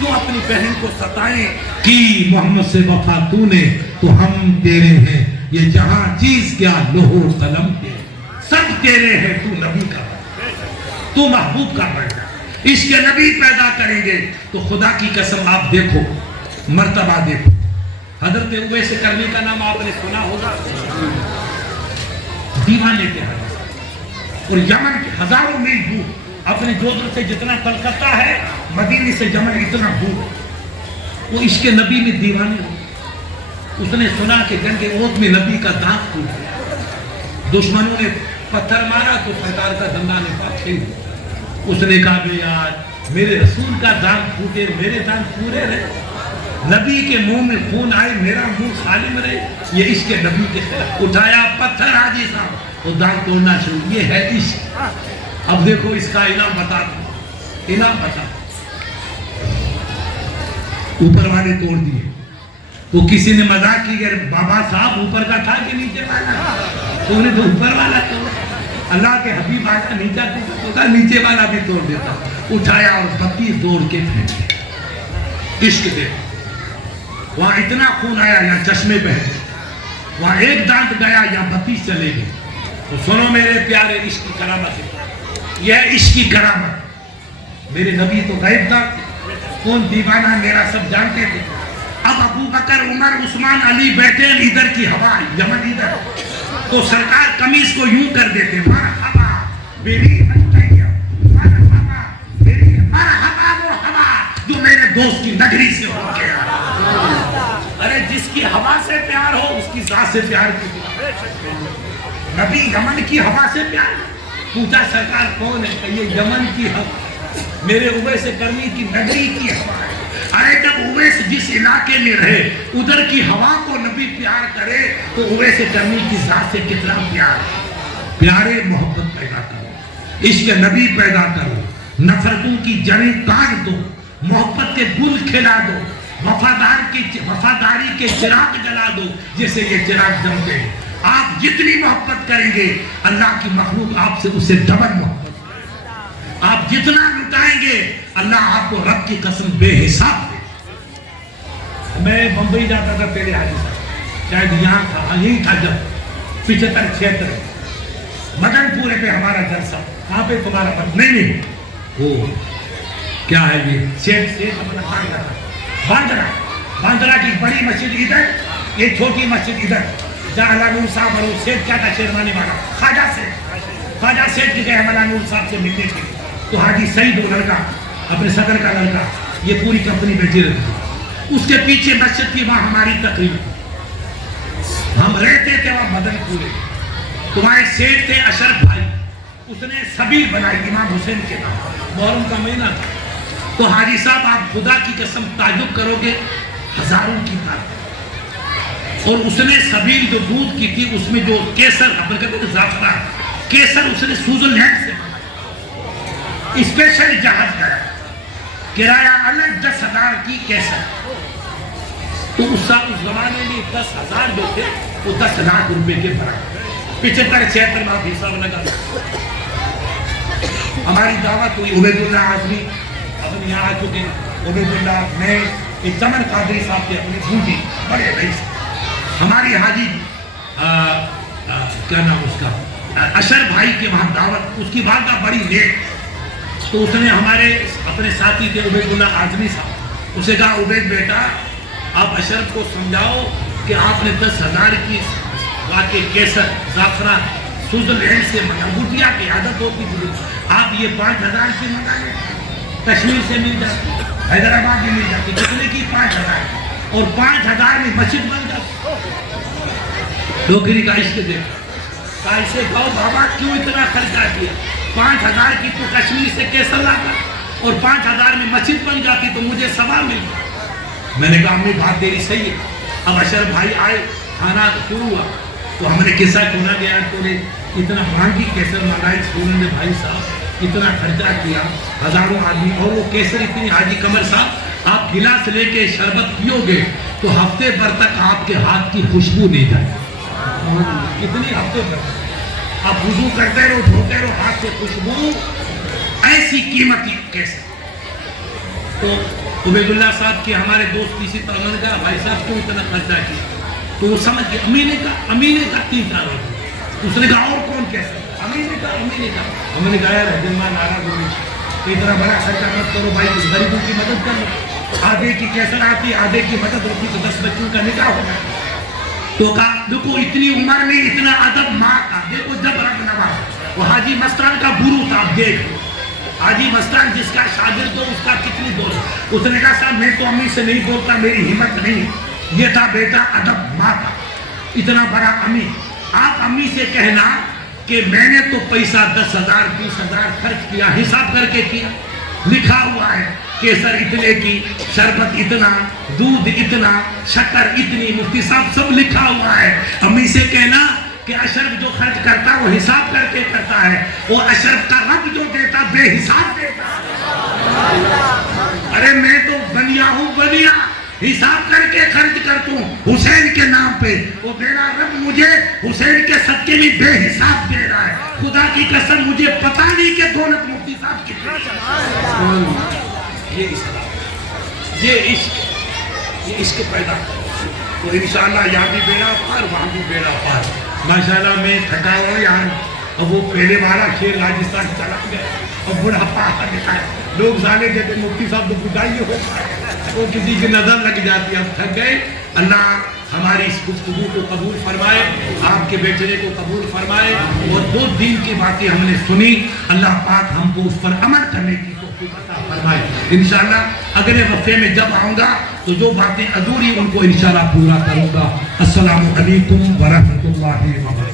کیوں اپنی بہن کو ستائیں؟ کی محمد سے وفا تو نے تو ہم تیرے ہیں، یہ جہاں چیز کیا لوح و قلم تیرے، سب تیرے ہیں، تو نبی کا تو محبوب کا بندہ، عشق نبی پیدا کریں گے تو خدا کی قسم آپ دیکھو، مرتبہ دیکھو۔ حضرت اویس کرنی کا نام آپ نے سنا ہوگا، دیوانے کے حضرت، اور یمن کے ہزاروں میل دور، اپنے جودھپور سے جتنا کلکتہ ہے، مدینے سے یمن اتنا دور، وہ عشق نبی میں دیوانے ہو۔ اس نے سنا کہ جنگ احد میں نبی کا دانت ٹوٹ گیا، دشمنوں نے پتھر مارا تو سرکار کا دندان پاک چھین لیا۔ اس نے کہا کہ یار میرے رسول کا دانت ٹوٹے، میرے دانت پورے رہے، نبی کے منہ میں خون آئے، میرا منہ خالی رہے، یہ عشق نبی کے خلاف۔ اٹھایا پتھر حاجی صاحب، وہ دانت توڑنا شروع، یہ ہے عشق۔ اب دیکھو اس کا انعام بتا دو، انعام بتا اوپر والے توڑ دیے تو کسی نے مذاق کی کہ بابا صاحب اوپر کا تھا کہ نیچے والا؟ تو انہیں تو اوپر والا توڑا۔ اللہ کے حبیب آتا نیچے تو کہا نیچے والا بھی توڑ دیتا۔ اٹھایا اور 32 توڑ کے پھینک دیا۔ عشق دے وہاں اتنا خون آیا یا چشمے بہہ گئے، وہاں ایک دانت گیا یا 32 چلے گئے۔ تو سنو میرے پیارے، عشق کی کرامت ہے، یہ ہے عشق کی کرامت۔ میرے نبی تو غیب تھا، کون دیوانہ میرا سب جانتے تھے۔ اب ابو بکر، عمر، عثمان، علی بیٹھے ہیں، ادھر کی ہوا یمن ادھر، تو سرکار قمیص کو یوں کر دیتے، مرحبا میری مرحبا میری، مرحبا وہ ہوا جو میرے دوست کی نگری سے ہو گیا۔ ارے جس کی ہوا سے پیار ہو اس کی ذات سے پیار کی۔ نبی یمن کی ہوا سے پیار، پوچھا سرکار کون ہے؟ کہ یہ یمن کی ہوا، میرے اویس کرنی کی نگری کی ہوا ہے۔ ارے جب اویس جس علاقے میں رہے ادھر کی ہوا کو نبی پیار کرے تو اویس کرنی کی ذات سے کتنا پیار ہے۔ پیارے محبت پیدا کرو، عشق نبی پیدا کرو، نفرتوں کی جڑیں کاٹ دو، محبت کے گل کھلا دو، وفاداری کے چراغ جلا دو جیسے یہ چراغ جلتے ہیں۔ آپ جتنی محبت کریں گے اللہ کی مخلوق آپ سے اسے ڈبل محبت، آپ جتنا لٹائیں گے اللہ آپ کو رب کی قسم بے حساب دے۔ میں بمبئی جاتا تھا پہلے حاجی صاحب، شاید یہاں تھا، یہی تھا جب 75-76 مدن پورے پہ ہمارا جلسہ، کہاں پہ تمہارا پتہ نہیں وہ کیا ہے یہ سیٹ باندرا کی بڑی مسجد ادھر، یہ چھوٹی مسجد ادھر، جہاں اللہ نور صاحب اور سیٹ کیا تھا شیروانی والا خواجہ سیٹ کے گئے مولانا نور صاحب سے ملنے کے، تو حاجی سعید وہ لڑکا اپنے صدر کا لڑکا، یہ پوری کمپنی بیٹھی رہتی، اس کے پیچھے مسجد تھی، وہاں ہماری تقریر، ہم رہتے تھے وہاں مدن پورے، تمہارے سیٹ تھے اشرف بھائی، اس نے سبیل بنائی امام حسین کے نام، محرم کا مہینہ تھا، تو حاجی صاحب آپ خدا کی قسم تعجب کرو گے، ہزاروں کی تعداد، اور اس نے سبیل جو دودھ کی تھی اس میں جو کیسر اپنے کہتے ہیں زعفران کیسر اس نے سوئٹزرلینڈ سے اسپیشل جہاز گیا، کرایہ الگ 10,000 کی کیسر، تو اس زمانے میں 10,000 جو تھے وہ 10 لاکھ روپے کے برابر، 75-76 میں حساب لگا۔ ہماری دعوت ہوئی، عبید اللہ اعظمی اپنے یہاں آ چکے، عبید اللہ میں ایک چمن قادری صاحب کے اپنی بھوٹی بڑے رئیس، ہماری حاجی کیا نام اس کا اشر بھائی کے وہاں دعوت، اس کی والدہ بڑی نیک، تو اس نے ہمارے اپنے ساتھی تھے عبید اللہ اعظمی صاحب، اسے کہا عبید بیٹا آپ اشرف کو سمجھاؤ کہ آپ نے 10,000 کی واقع کیسر زعفران سوئٹزرلینڈ سے بھوٹیا کی عادت ہوتی تھی، آپ یہ 5,000 کی منگا لیں، کشمیر سے مل جاتی، حیدرآباد میں مل جاتی، کتنے کی 5,000، اور 5,000 میں مسجد بن جاتی۔ ڈوگری کا عشق دیکھو، ایسے کہو بابا کیوں اتنا خرچہ کیا، 5,000 کی تو کشمیر سے کیسر لاتا اور 5,000 میں مسجد بن جاتی تو مجھے ثواب مل جاتا۔ میں نے کہا امی بات تیری صحیح ہے۔ اب اشرف بھائی آئے، کھانا شروع ہوا تو ہم نے قصہ سنا گیا تو نے اتنا مہنگی کیسر منگائی، سنوں نے بھائی صاحب اتنا خرچہ کیا، ہزاروں آدمی، اور وہ کیسر اتنی، حاجی قمر صاحب آپ گلاس لے کے شربت پیو گے تو ہفتے بھر تک آپ کے ہاتھ کی خوشبو نہیں جائے، اتنی ہفتے بھر آپ وضو کرتے رہو، دھوتے رہو، ہاتھ سے خوشبو، ایسی قیمتی کیسر۔ تو عبیداللہ صاحب کی ہمارے دوست کسی پر امن کا بھائی صاحب کیوں اتنا خرچہ کیا؟ تو وہ سمجھ گیا امی نے کہا 3 سال ہوتے. اس نے کہا اور کون کیسا؟ امی نے کہا ہم نے کہا یار حجمہ ناراض ہوئی اتنا بڑا خرچہ مت کرو بھائی، کچھ غریبوں کی مدد کر لو. آدھے کی کیسر آتی، آدھے کی مدد ہوتی تو 10 بچوں کا نکاح ہوتا. تو کہا دیکھو اتنی عمر میں اتنا ادب ماں کا، دیکھو جب رب نواز وہ حاجی مستان کا گرو تھا. آپ دیکھ حاجی مستان جس کا شاگرد ہو اس کا کتنی دوست. اس نے کہا صاحب میں تو امی سے نہیں بولتا، میری ہمت نہیں. یہ تھا بیٹا ادب ماں کا. اتنا بڑا امی، آپ امی سے کہنا کہ میں نے تو پیسہ 10,000 20,000 خرچ کیا، حساب کر کے کیا. لکھا ہوا ہے کیسر اتنے کی، شربت اتنا، دودھ اتنا، شکر اتنی، مفتی صاحب سب لکھا ہوا ہے. امی سے کہنا کہ اشرف جو خرچ کرتا وہ حساب کر کے کرتا ہے، وہ اشرف کا رب جو دیتا بے حساب دیتا. ارے میں تو بنیا ہوں، بنیا حساب کر کے خرچ کرتا ہوں حسین کے نام پہ. وہ میرا رب مجھے حسین کے صدقے میں بے حساب دے رہا ہے. خدا کی قسم مجھے پتا نہیں کہ دولت مفتی صاحب کی. یہ اسلام، یہ عشق پیدا کرو تو انشاءاللہ یہاں بھی بیڑا پار، وہاں بھی بیڑا پار. ماشاءاللہ میں تھکا ہوں یہاں. اب وہ پہلے والا شیر راجستھان چلا گیا، اب بڑھاپا آ گیا. لوگ زانے کہتے مفتی صاحب تو بڈھائی ہو گئے، وہ کسی کی نظر لگ جاتی. اب تھک گئے. اللہ ہماری اس گفتگو کو قبول فرمائے، آپ کے بیٹھنے کو قبول فرمائے، اور جو دین کی باتیں ہم نے سنی اللہ پاک ہم کو اس پر عمل کرنے کی توفیق عطا فرمائے. انشاءاللہ اگلے وقفے میں جب آؤں گا تو جو باتیں ادھوری ان کو انشاءاللہ پورا کروں گا. السلام علیکم ورحمۃ اللہ وبرکاتہ.